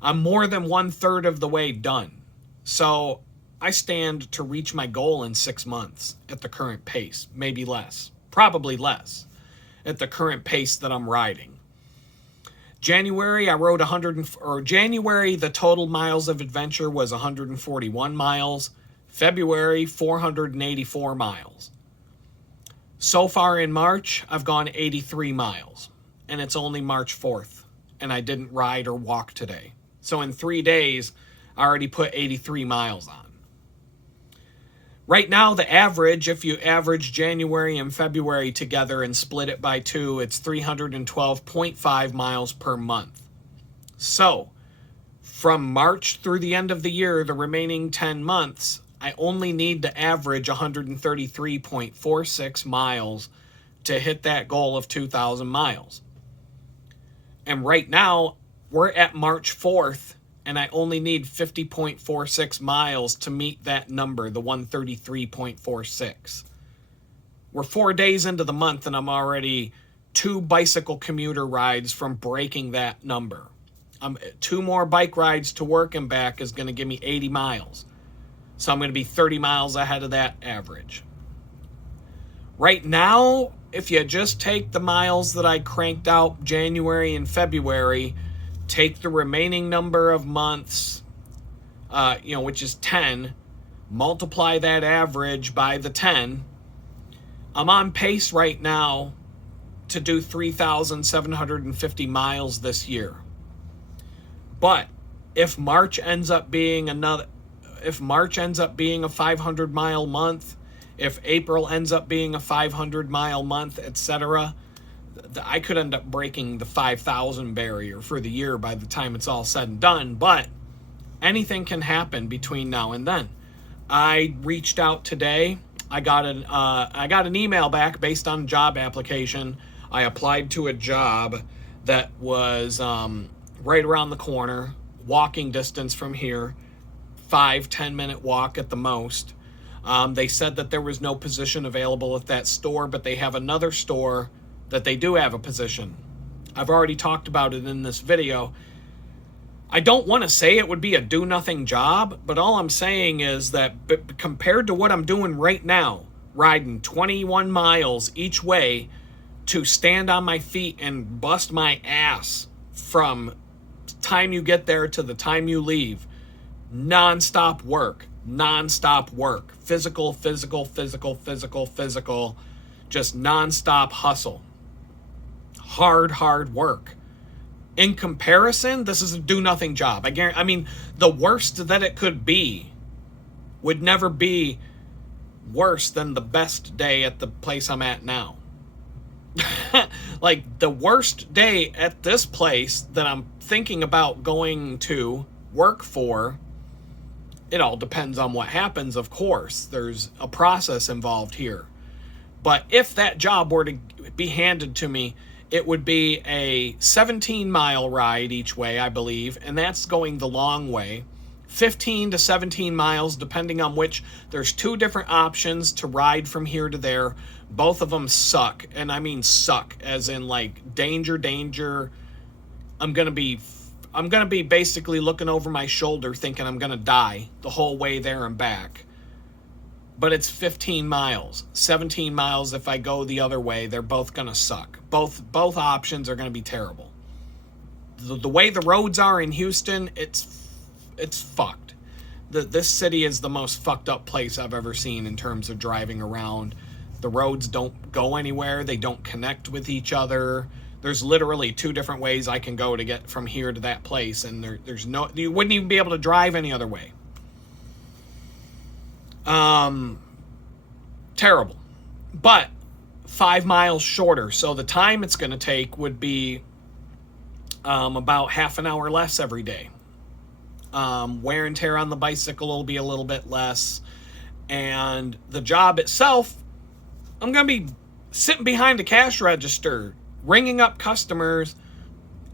I'm more than 1/3 of the way done. So I stand to reach my goal in 6 months at the current pace, maybe less, probably less at the current pace that I'm riding. January, I rode January, the total miles of adventure was 141 miles. February, 484 miles. So far in March, I've gone 83 miles, and it's only March 4th, and I didn't ride or walk today. So in 3 days, I already put 83 miles on. Right now, the average, if you average January and February together and split it by 2, it's 312.5 miles per month. So, from March through the end of the year, the remaining 10 months, I only need to average 133.46 miles to hit that goal of 2,000 miles. And right now, we're at March 4th, and I only need 50.46 miles to meet that number, the 133.46. We're 4 days into the month, and I'm already 2 bicycle commuter rides from breaking that number. 2 more bike rides to work and back is going to give me 80 miles. So I'm going to be 30 miles ahead of that average. Right now, if you just take the miles that I cranked out January and February, take the remaining number of months, which is 10, multiply that average by the 10. I'm on pace right now to do 3,750 miles this year. But if March ends up being a 500 mile month, if April ends up being a 500-mile month, etc., I could end up breaking the 5,000 barrier for the year by the time it's all said and done. But anything can happen between now and then. I reached out today. I got an email back based on a job application. I applied to a job that was right around the corner, walking distance from here, 5-10 minute walk at the most. They said that there was no position available at that store, but they have another store that they do have a position. I've already talked about it in this video. I don't want to say it would be a do-nothing job, but all I'm saying is that compared to what I'm doing right now, riding 21 miles each way to stand on my feet and bust my ass from time you get there to the time you leave, non-stop work, physical, just non-stop hustle, hard work. In comparison, this is a do-nothing job. I mean, the worst that it could be would never be worse than the best day at the place I'm at now. Like, the worst day at this place that I'm thinking about going to work for, it all depends on what happens, of course. There's a process involved here. But if that job were to be handed to me, it would be a 17-mile ride each way, I believe, and that's going the long way. 15 to 17 miles, depending on which. There's two different options to ride from here to there. Both of them suck, and I mean suck, as in like danger. I'm gonna be basically looking over my shoulder thinking I'm gonna die the whole way there and back. But it's 15 miles, 17 miles if I go the other way. They're both gonna suck. Both options are gonna be terrible. The way the roads are in Houston, it's fucked. This city is the most fucked up place I've ever seen in terms of driving around. The roads don't go anywhere. They don't connect with each other. There's literally two different ways I can go to get from here to that place, and there's no, you wouldn't even be able to drive any other way. Terrible. But 5 miles shorter, so the time it's going to take would be about half an hour less every day. Wear and tear on the bicycle will be a little bit less, and the job itself, I'm going to be sitting behind a cash register, ringing up customers,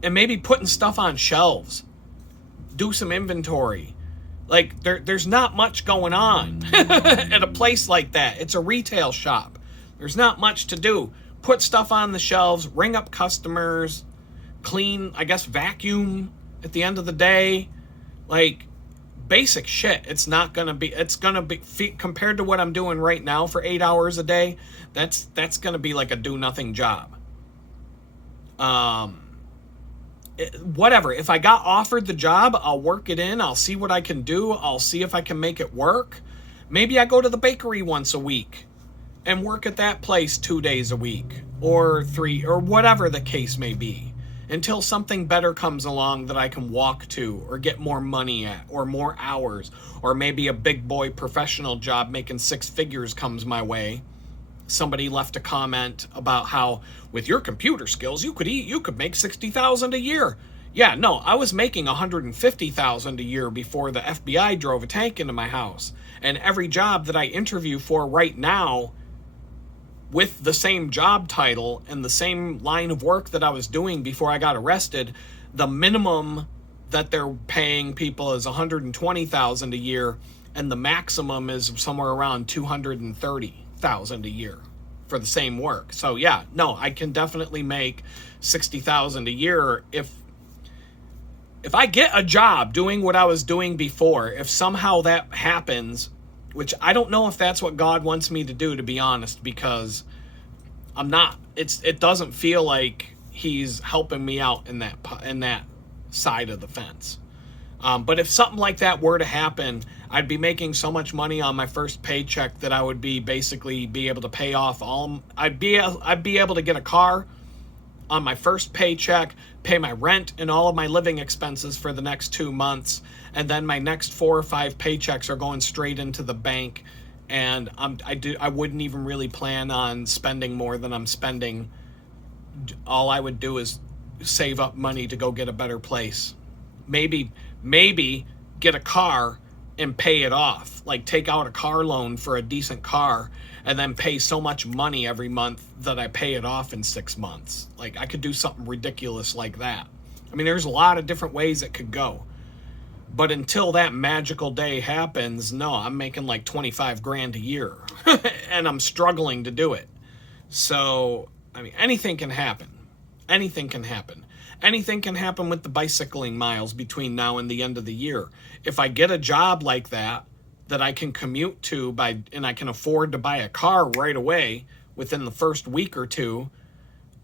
and maybe putting stuff on shelves, do some inventory. Like, there's not much going on at a place like that. It's a retail shop. There's not much to do. Put stuff on the shelves, ring up customers, clean, I guess, vacuum at the end of the day. Like, basic shit. It's going to be, compared to what I'm doing right now for 8 hours a day, that's going to be like a do-nothing job. Whatever. If I got offered the job, I'll work it in. I'll see what I can do. I'll see if I can make it work. Maybe I go to the bakery once a week and work at that place 2 days a week or 3, or whatever the case may be, until something better comes along that I can walk to or get more money at or more hours, or maybe a big boy professional job making 6 figures comes my way. Somebody left a comment about how with your computer skills you could make $60,000 a year. Yeah, no, I was making $150,000 a year before the FBI drove a tank into my house. And every job that I interview for right now, with the same job title and the same line of work that I was doing before I got arrested, the minimum that they're paying people is $120,000 a year, and the maximum is somewhere around $230,000 a year for the same work. So yeah, no, I can definitely make $60,000 a year if I get a job doing what I was doing before. If somehow that happens, which I don't know if that's what God wants me to do, to be honest, because I'm not. It doesn't feel like He's helping me out in that side of the fence. But if something like that were to happen, I'd be making so much money on my first paycheck that I would be able to pay off all. I'd be able to get a car on my first paycheck, pay my rent and all of my living expenses for the next 2 months, and then my next 4 or 5 paychecks are going straight into the bank, And I wouldn't even really plan on spending more than I'm spending. All I would do is save up money to go get a better place. Maybe get a car and pay it off. Like take out a car loan for a decent car and then pay so much money every month that I pay it off in 6 months. Like I could do something ridiculous like that. I mean, there's a lot of different ways it could go. But until that magical day happens, no, I'm making like 25 grand a year and I'm struggling to do it. So, I mean, anything can happen. Anything can happen. Anything can happen with the bicycling miles between now and the end of the year. If I get a job like that I can commute to and I can afford to buy a car right away within the first week or two,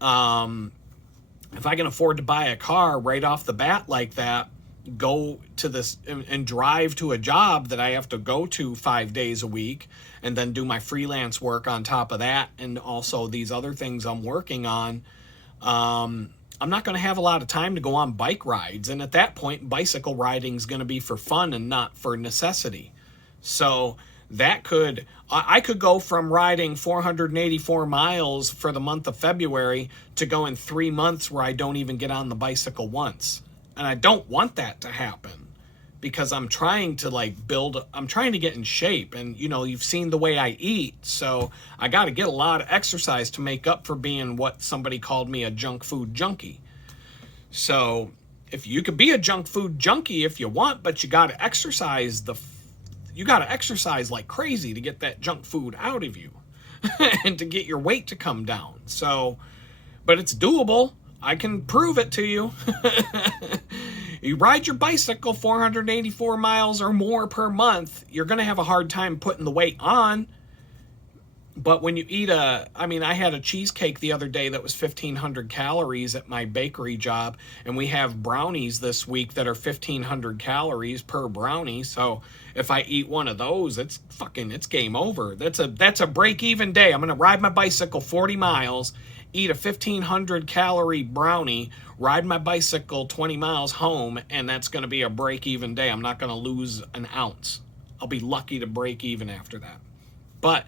if I can afford to buy a car right off the bat like that, go to this and drive to a job that I have to go to 5 days a week and then do my freelance work on top of that and also these other things I'm working on, I'm not going to have a lot of time to go on bike rides. And at that point, bicycle riding is going to be for fun and not for necessity. So I could go from riding 484 miles for the month of February to going 3 months where I don't even get on the bicycle once. And I don't want that to happen because I'm trying to I'm trying to get in shape. And, you've seen the way I eat. So I got to get a lot of exercise to make up for being what somebody called me, a junk food junkie. So if you could be a junk food junkie if you want, but you got to exercise like crazy to get that junk food out of you and to get your weight to come down. So, but it's doable. I can prove it to you. You ride your bicycle 484 miles or more per month, you're going to have a hard time putting the weight on. But when you eat I had a cheesecake the other day that was 1,500 calories at my bakery job, and we have brownies this week that are 1,500 calories per brownie. So if I eat one of those, it's game over. That's a break-even day. I'm going to ride my bicycle 40 miles, eat a 1,500 calorie brownie, ride my bicycle 20 miles home, and that's going to be a break-even day. I'm not going to lose an ounce. I'll be lucky to break even after that. But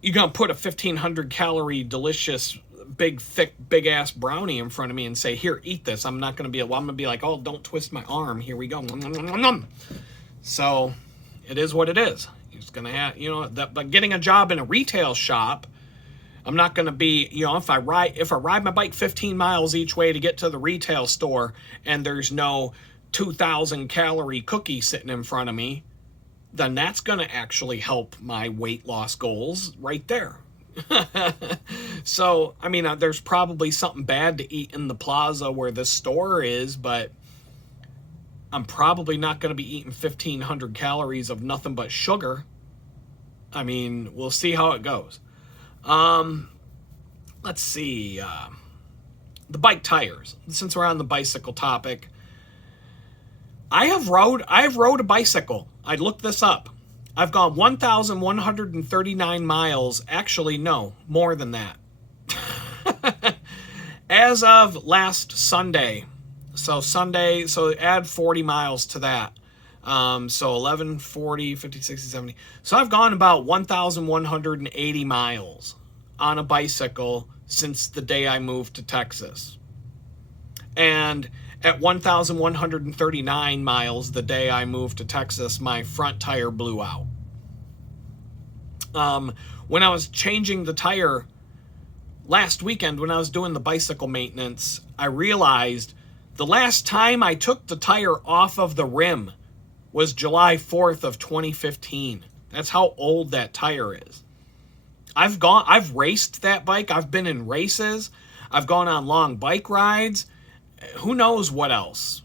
you're going to put a 1,500 calorie delicious big thick big ass brownie in front of me and say, here, eat this. I'm not going to I'm going to be like, oh, don't twist my arm. Here we go. So it is what it is. It's going to have, but getting a job in a retail shop, I'm not going to be, if I ride my bike 15 miles each way to get to the retail store and there's no 2,000 calorie cookie sitting in front of me, then that's going to actually help my weight loss goals right there. So, there's probably something bad to eat in the plaza where the store is, but I'm probably not going to be eating 1,500 calories of nothing but sugar. We'll see how it goes. Let's see. The bike tires. Since we're on the bicycle topic, I've rode a bicycle. I looked this up. I've gone 1,139 miles. Actually, no, more than that. As of last Sunday. So add 40 miles to that. So 11, 40, 50, 60, 70. So I've gone about 1,180 miles on a bicycle since the day I moved to Texas. And at 1,139 miles the day I moved to Texas, my front tire blew out. When I was changing the tire last weekend, when I was doing the bicycle maintenance, I realized the last time I took the tire off of the rim was July 4th of 2015. That's how old that tire is. I've raced that bike. I've been in races. I've gone on long bike rides. Who knows what else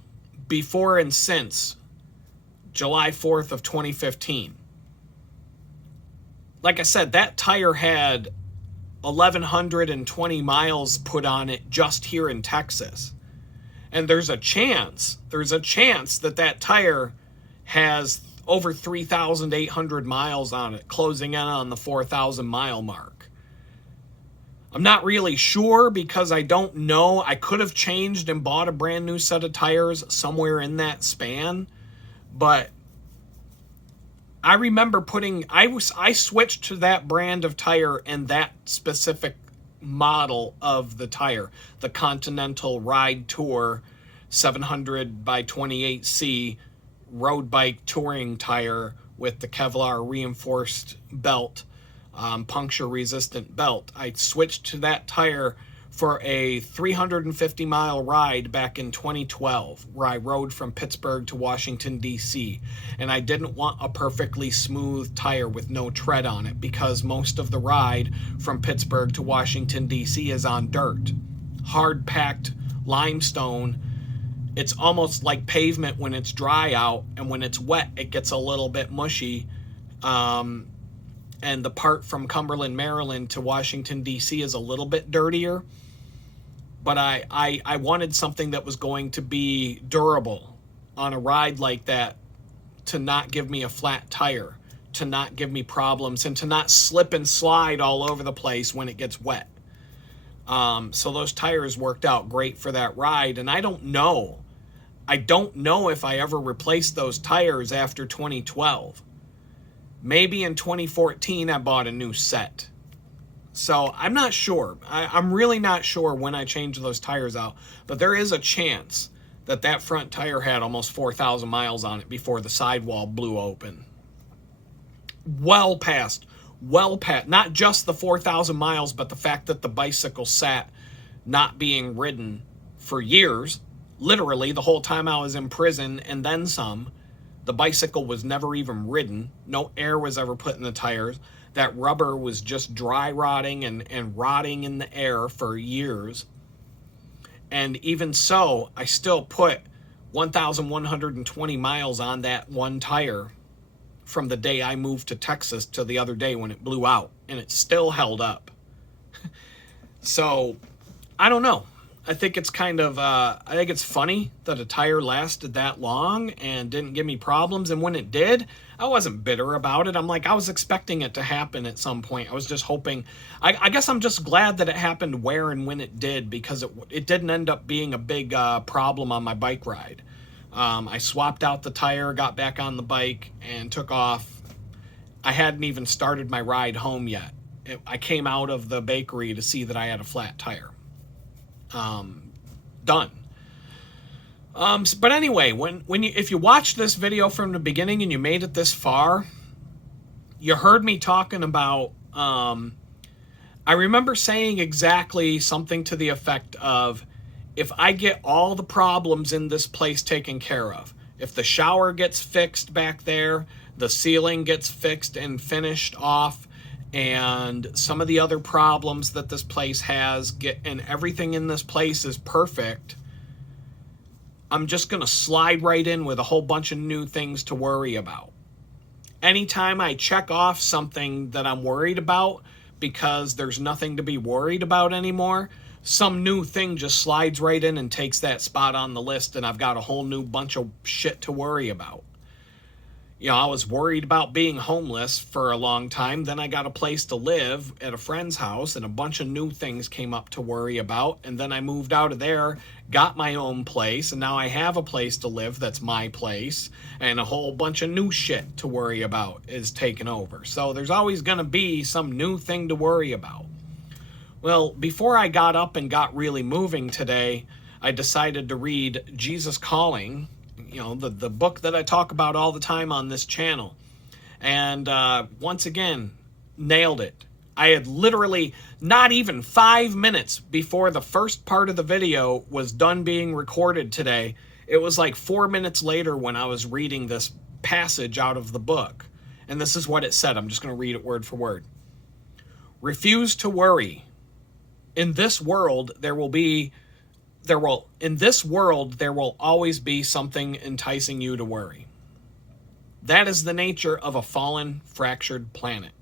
before and since July 4th of 2015. Like I said, that tire had 1,120 miles put on it just here in Texas. And there's a chance that tire has over 3,800 miles on it, closing in on the 4,000 mile mark. I'm not really sure because I don't know. I could have changed and bought a brand new set of tires somewhere in that span, but I remember I switched to that brand of tire and that specific model of the tire, the Continental Ride Tour 700 by 28C road bike touring tire with the Kevlar reinforced belt, puncture resistant belt. I switched to that tire for a 350-mile ride back in 2012, where I rode from Pittsburgh to Washington, D.C. And I didn't want a perfectly smooth tire with no tread on it, because most of the ride from Pittsburgh to Washington, D.C. is on dirt. Hard-packed limestone. It's almost like pavement when it's dry out, and when it's wet, it gets a little bit mushy. And the part from Cumberland, Maryland to Washington, D.C. is a little bit dirtier. But I wanted something that was going to be durable on a ride like that, to not give me a flat tire, to not give me problems, and to not slip and slide all over the place when it gets wet. So those tires worked out great for that ride, and I don't know if I ever replaced those tires after 2012. Maybe in 2014 I bought a new set. So I'm not sure. I'm really not sure when I changed those tires out, but there is a chance that that front tire had almost 4,000 miles on it before the sidewall blew open. Well past, not just the 4,000 miles, but the fact that the bicycle sat not being ridden for years, literally the whole time I was in prison and then some. The bicycle was never even ridden. No air was ever put in the tires. That rubber was just dry rotting and rotting in the air for years. And even so, I still put 1,120 miles on that one tire from the day I moved to Texas to the other day when it blew out, and it still held up. So, I don't know. I think it's kind of, I think it's funny that a tire lasted that long and didn't give me problems. And when it did, I wasn't bitter about it. I'm like, I was expecting it to happen at some point. I was just hoping, I guess I'm just glad that it happened where and when it did, because it didn't end up being a big problem on my bike ride. I swapped out the tire, got back on the bike, and took off. I hadn't even started my ride home yet. I came out of the bakery to see that I had a flat tire. Done. But anyway, if you watched this video from the beginning and you made it this far, you heard me talking about, I remember saying exactly something to the effect of, if I get all the problems in this place taken care of, if the shower gets fixed back there, the ceiling gets fixed and finished off, and some of the other problems that this place has and everything in this place is perfect, I'm just going to slide right in with a whole bunch of new things to worry about. Anytime I check off something that I'm worried about because there's nothing to be worried about anymore, some new thing just slides right in and takes that spot on the list, and I've got a whole new bunch of shit to worry about. You know, I was worried about being homeless for a long time. Then I got a place to live at a friend's house, and a bunch of new things came up to worry about. And then I moved out of there, got my own place, and now I have a place to live that's my place, and a whole bunch of new shit to worry about is taken over. So there's always going to be some new thing to worry about. Well, before I got up and got really moving today, I decided to read Jesus Calling, you know, the book that I talk about all the time on this channel. And once again, nailed it. I had literally not even 5 minutes before the first part of the video was done being recorded today. It was like 4 minutes later when I was reading this passage out of the book. And this is what it said. I'm just going to read it word for word. Refuse to worry. In this world, there will always be something enticing you to worry. That is the nature of a fallen, fractured planet.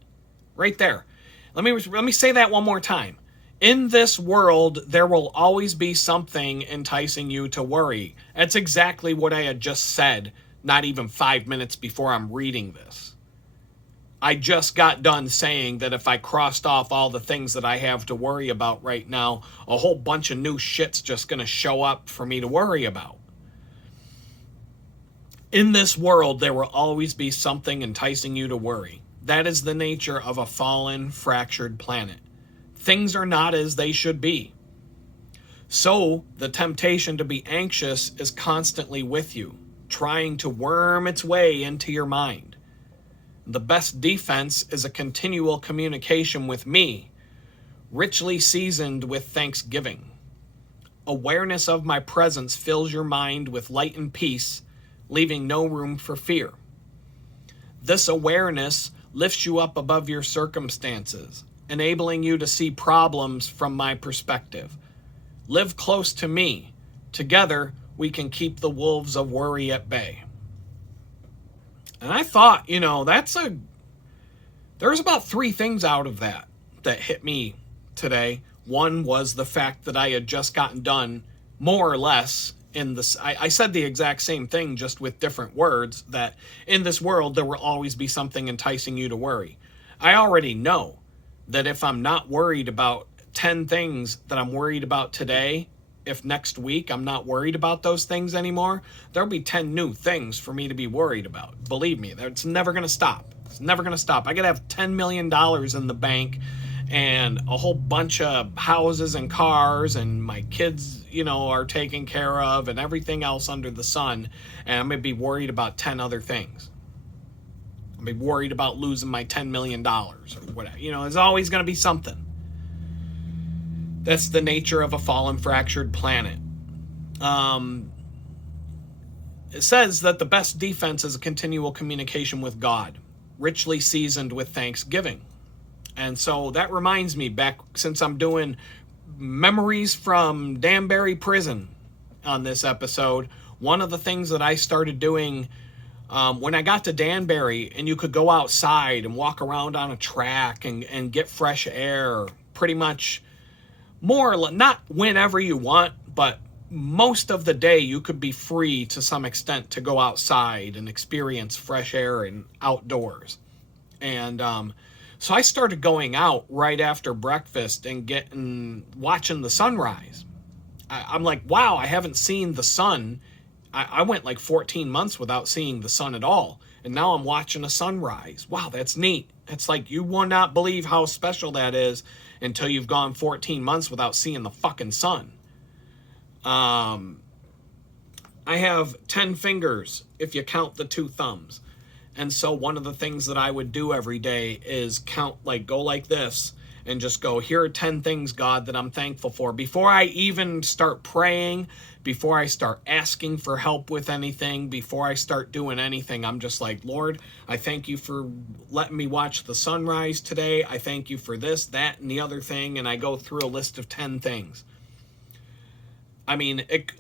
Right there. Let me say that one more time. In this world, there will always be something enticing you to worry. That's exactly what I had just said, not even 5 minutes before I'm reading this. I just got done saying that if I crossed off all the things that I have to worry about right now, a whole bunch of new shit's just going to show up for me to worry about. In this world, there will always be something enticing you to worry. That is the nature of a fallen, fractured planet. Things are not as they should be. So, the temptation to be anxious is constantly with you, trying to worm its way into your mind. The best defense is a continual communication with me, richly seasoned with thanksgiving. Awareness of my presence fills your mind with light and peace, leaving no room for fear. This awareness lifts you up above your circumstances, enabling you to see problems from my perspective. Live close to me. Together, we can keep the wolves of worry at bay. And I thought, there's about 3 things out of that hit me today. One was the fact that I had just gotten done, more or less, in this. I said the exact same thing, just with different words, that in this world, there will always be something enticing you to worry. I already know that if I'm not worried about 10 things that I'm worried about today, if next week I'm not worried about those things anymore, there'll be 10 new things for me to be worried about. Believe me, it's never going to stop. It's never going to stop. I could have $10 million in the bank and a whole bunch of houses and cars, and my kids, are taken care of, and everything else under the sun, and I'm going to be worried about 10 other things. I'm going to be worried about losing my $10 million or whatever. There's always going to be something. That's the nature of a fallen, fractured planet. It says that the best defense is a continual communication with God, richly seasoned with thanksgiving. And so that reminds me, back since I'm doing memories from Danbury Prison on this episode, one of the things that I started doing when I got to Danbury, and you could go outside and walk around on a track and get fresh air, pretty much more or less, not whenever you want, but most of the day you could be free to some extent to go outside and experience fresh air and outdoors. And so I started going out right after breakfast and watching the sunrise. I'm like, wow, I haven't seen the sun. I went like 14 months without seeing the sun at all. And now I'm watching a sunrise. Wow, that's neat. It's like, you will not believe how special that is until you've gone 14 months without seeing the fucking sun. I have 10 fingers if you count the 2 thumbs. And so one of the things that I would do every day is count, go like this and just go, here are 10 things, God, that I'm thankful for. Before I even start praying, before I start asking for help with anything, before I start doing anything, I'm just like, Lord, I thank you for letting me watch the sunrise today. I thank you for this, that, and the other thing. And I go through a list of 10 things. It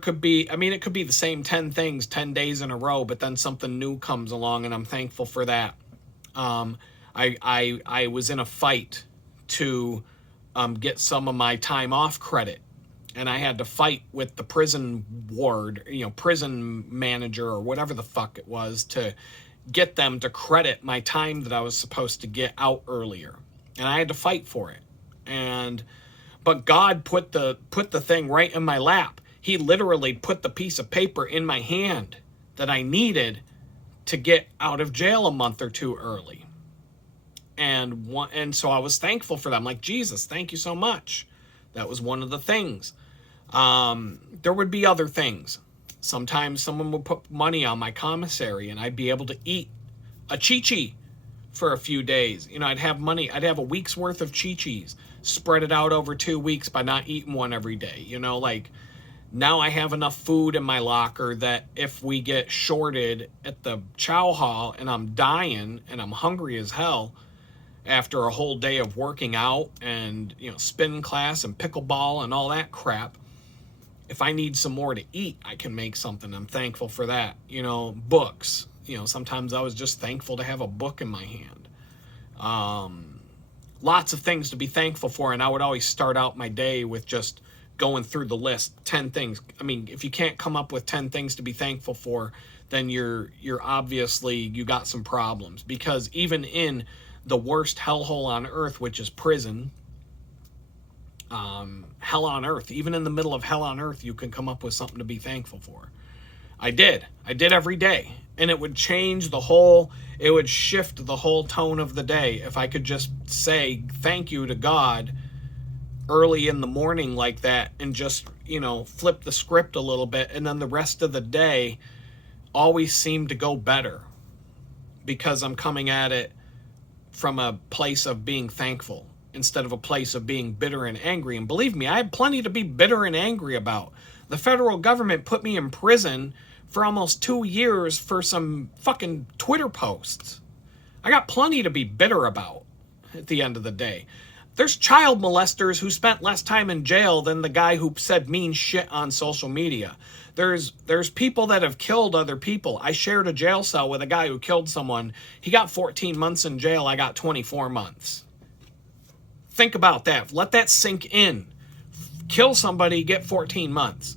could be the same 10 things 10 days in a row, but then something new comes along and I'm thankful for that. I was in a fight to get some of my time off credit, and I had to fight with the prison ward, prison manager or whatever the fuck it was, to get them to credit my time that I was supposed to get out earlier. And I had to fight for it. But God put the thing right in my lap. He literally put the piece of paper in my hand that I needed to get out of jail a month or 2 early. And so I was thankful for that. I'm like, Jesus, thank you so much. That was one of the things. There would be other things. Sometimes someone would put money on my commissary and I'd be able to eat a chi-chi for a few days. I'd have money. I'd have a week's worth of chi-chis, spread it out over 2 weeks by not eating one every day. Now I have enough food in my locker that if we get shorted at the chow hall and I'm dying and I'm hungry as hell after a whole day of working out and, spin class and pickleball and all that crap, if I need some more to eat, I can make something. I'm thankful for that. Books. Sometimes I was just thankful to have a book in my hand. Lots of things to be thankful for, and I would always start out my day with just going through the list, 10 things. If you can't come up with 10 things to be thankful for, then you're obviously, you got some problems. Because even in the worst hellhole on earth, which is prison, hell on earth, even in the middle of hell on earth, you can come up with something to be thankful for. I did every day, and it would change the whole, it would shift the whole tone of the day if I could just say thank you to God early in the morning like that, and just, flip the script a little bit, and then the rest of the day always seemed to go better because I'm coming at it from a place of being thankful instead of a place of being bitter and angry. And believe me, I had plenty to be bitter and angry about. The federal government put me in prison for almost 2 years for some fucking Twitter posts. I got plenty to be bitter about at the end of the day. There's child molesters who spent less time in jail than the guy who said mean shit on social media. There's people that have killed other people. I shared a jail cell with a guy who killed someone. He got 14 months in jail. I got 24 months. Think about that. Let that sink in. Kill somebody, get 14 months.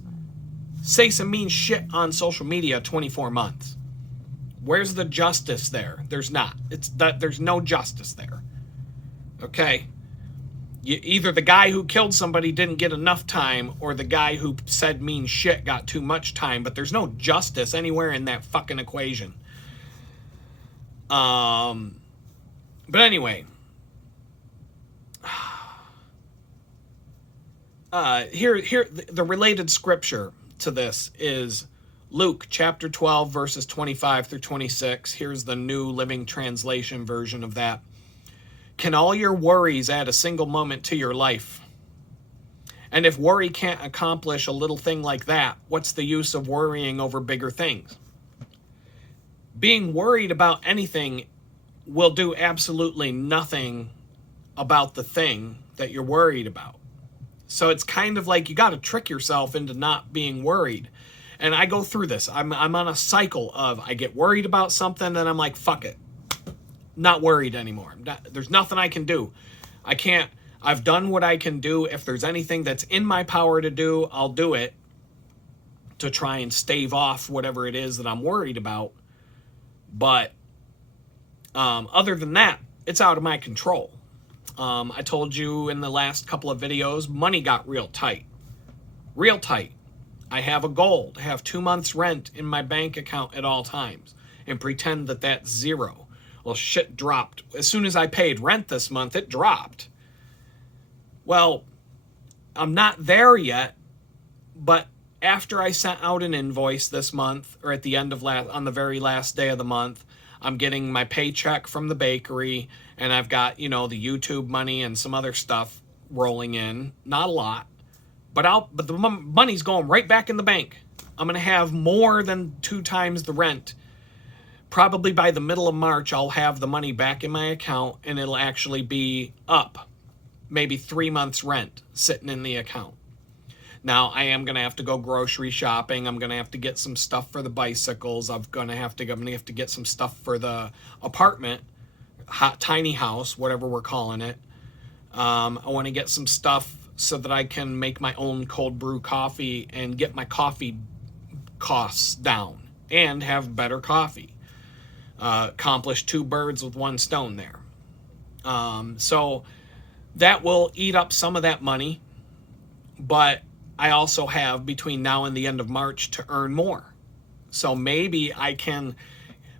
Say some mean shit on social media, 24 months. Where's the justice there? There's not. There's no justice there. Okay? Either the guy who killed somebody didn't get enough time, or the guy who said mean shit got too much time, but there's no justice anywhere in that fucking equation. But anyway, here the related scripture to this is Luke chapter 12 verses 25 through 26. Here's the New Living Translation version of that. Can all your worries add a single moment to your life? And if worry can't accomplish a little thing like that, what's the use of worrying over bigger things? Being worried about anything will do absolutely nothing about the thing that you're worried about. So it's kind of like you got to trick yourself into not being worried. And I go through this. I'm on a cycle of I get worried about something, and I'm like, fuck it. Not worried anymore. There's nothing I can do. I've done what I can do. If there's anything that's in my power to do, I'll do it to try and stave off whatever it is that I'm worried about. But other than that, it's out of my control. I told you in the last couple of videos, money got real tight. Real tight. I have a goal to have 2 months rent in my bank account at all times and pretend that that's zero. Well, shit dropped. As soon as I paid rent this month, it dropped. Well, I'm not there yet, but after I sent out an invoice this month, or at the end of on the very last day of the month, I'm getting my paycheck from the bakery, and I've got, the YouTube money and some other stuff rolling in. Not a lot, but the money's going right back in the bank. I'm going to have more than 2 times the rent. Probably by the middle of March, I'll have the money back in my account, and it'll actually be up maybe 3 months rent sitting in the account. Now, I am going to have to go grocery shopping. I'm going to have to get some stuff for the bicycles. I'm going to have to get some stuff for the apartment, tiny house, whatever we're calling it. I want to get some stuff so that I can make my own cold brew coffee and get my coffee costs down and have better coffee. Accomplish 2 birds with 1 stone there. So that will eat up some of that money, but I also have between now and the end of March to earn more. So maybe I can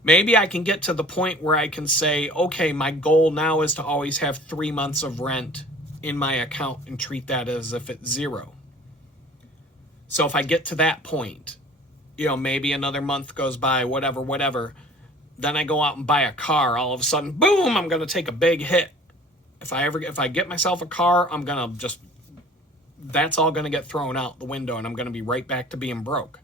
get to the point where I can say, okay, my goal now is to always have 3 months of rent in my account and treat that as if it's zero. So if I get to that point, maybe another month goes by, whatever, then I go out and buy a car. All of a sudden, boom, I'm going to take a big hit. If I get myself a car, I'm going to that's all going to get thrown out the window, and I'm going to be right back to being broke.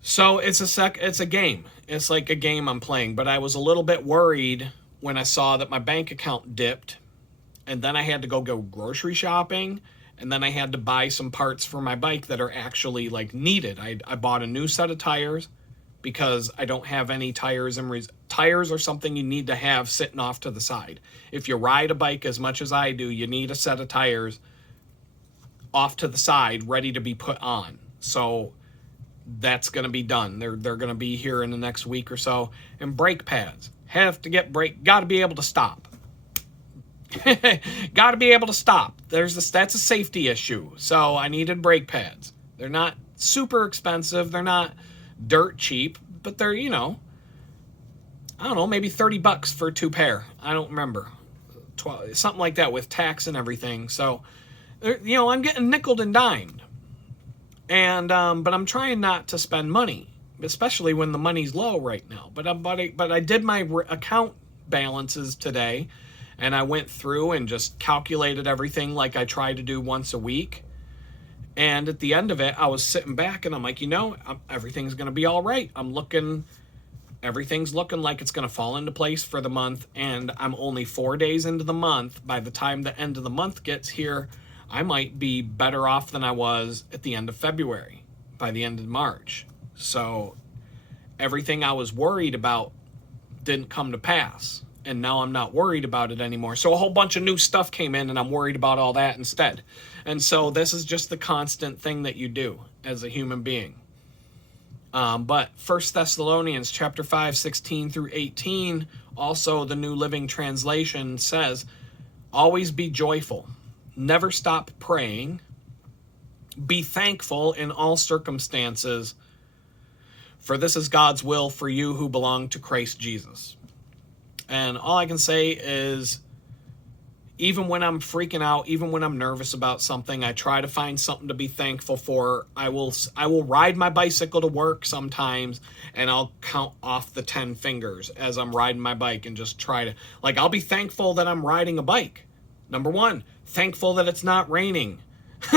So it's a game. It's like a game I'm playing, but I was a little bit worried when I saw that my bank account dipped, and then I had to go grocery shopping, and then I had to buy some parts for my bike that are actually needed. I bought a new set of tires, because I don't have any tires, and tires are something you need to have sitting off to the side. If you ride a bike as much as I do, you need a set of tires off to the side ready to be put on. So that's going to be done. They're going to be here in the next week or so. And brake pads. Got to be able to stop. Got to be able to stop. That's a safety issue. So I needed brake pads. They're not super expensive. They're not dirt cheap, but they're, you know, I don't know, maybe 30 bucks for 2 pair. I don't remember. 12, something like that with tax and everything. So, you know, I'm getting nickeled and dimed. And but I'm trying not to spend money, especially when the money's low right now. But I did my account balances today, and I went through and just calculated everything like I try to do once a week. And at the end of it, I was sitting back and I'm like, you know, everything's going to be all right. Everything's looking like it's going to fall into place for the month. And I'm only 4 days into the month. By the time the end of the month gets here, I might be better off than I was at the end of February, by the end of March. So everything I was worried about didn't come to pass. And now I'm not worried about it anymore. So a whole bunch of new stuff came in and I'm worried about all that instead. And so this is just the constant thing that you do as a human being. But 1 Thessalonians chapter 5, 16 through 18, also the New Living Translation says, always be joyful, never stop praying, be thankful in all circumstances, for this is God's will for you who belong to Christ Jesus. And all I can say is, even when I'm freaking out, even when I'm nervous about something, I try to find something to be thankful for. I will ride my bicycle to work sometimes, and I'll count off the 10 fingers as I'm riding my bike and just try to, like, I'll be thankful that I'm riding a bike. Number 1, thankful that it's not raining.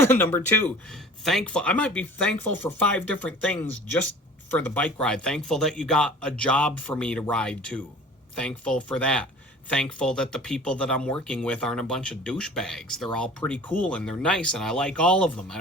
Number 2, I might be thankful for 5 different things just for the bike ride. Thankful that you got a job for me to ride to. Thankful for that. Thankful that the people that I'm working with aren't a bunch of douchebags. They're all pretty cool and they're nice and I like all of them. I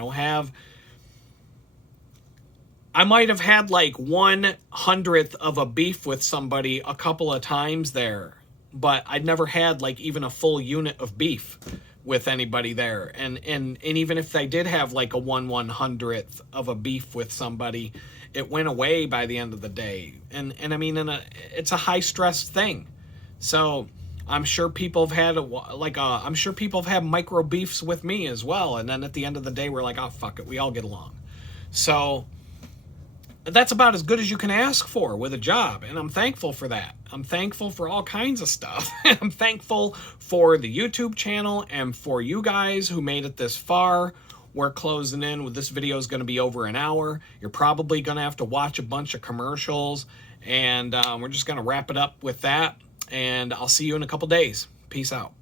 might have had like 1/100th of a beef with somebody a couple of times there, but I'd never had like even a full unit of beef with anybody there. And even if they did have like a 1/100th of a beef with somebody, it went away by the end of the day. And I mean, it's a high stress thing. So I'm sure people have had I'm sure people have had micro beefs with me as well. And then at the end of the day, we're like, oh, fuck it. We all get along. So that's about as good as you can ask for with a job. And I'm thankful for that. I'm thankful for all kinds of stuff. I'm thankful for the YouTube channel and for you guys who made it this far. We're closing in with this video is going to be over an hour. You're probably going to have to watch a bunch of commercials. And we're just going to wrap it up with that. And I'll see you in a couple days. Peace out.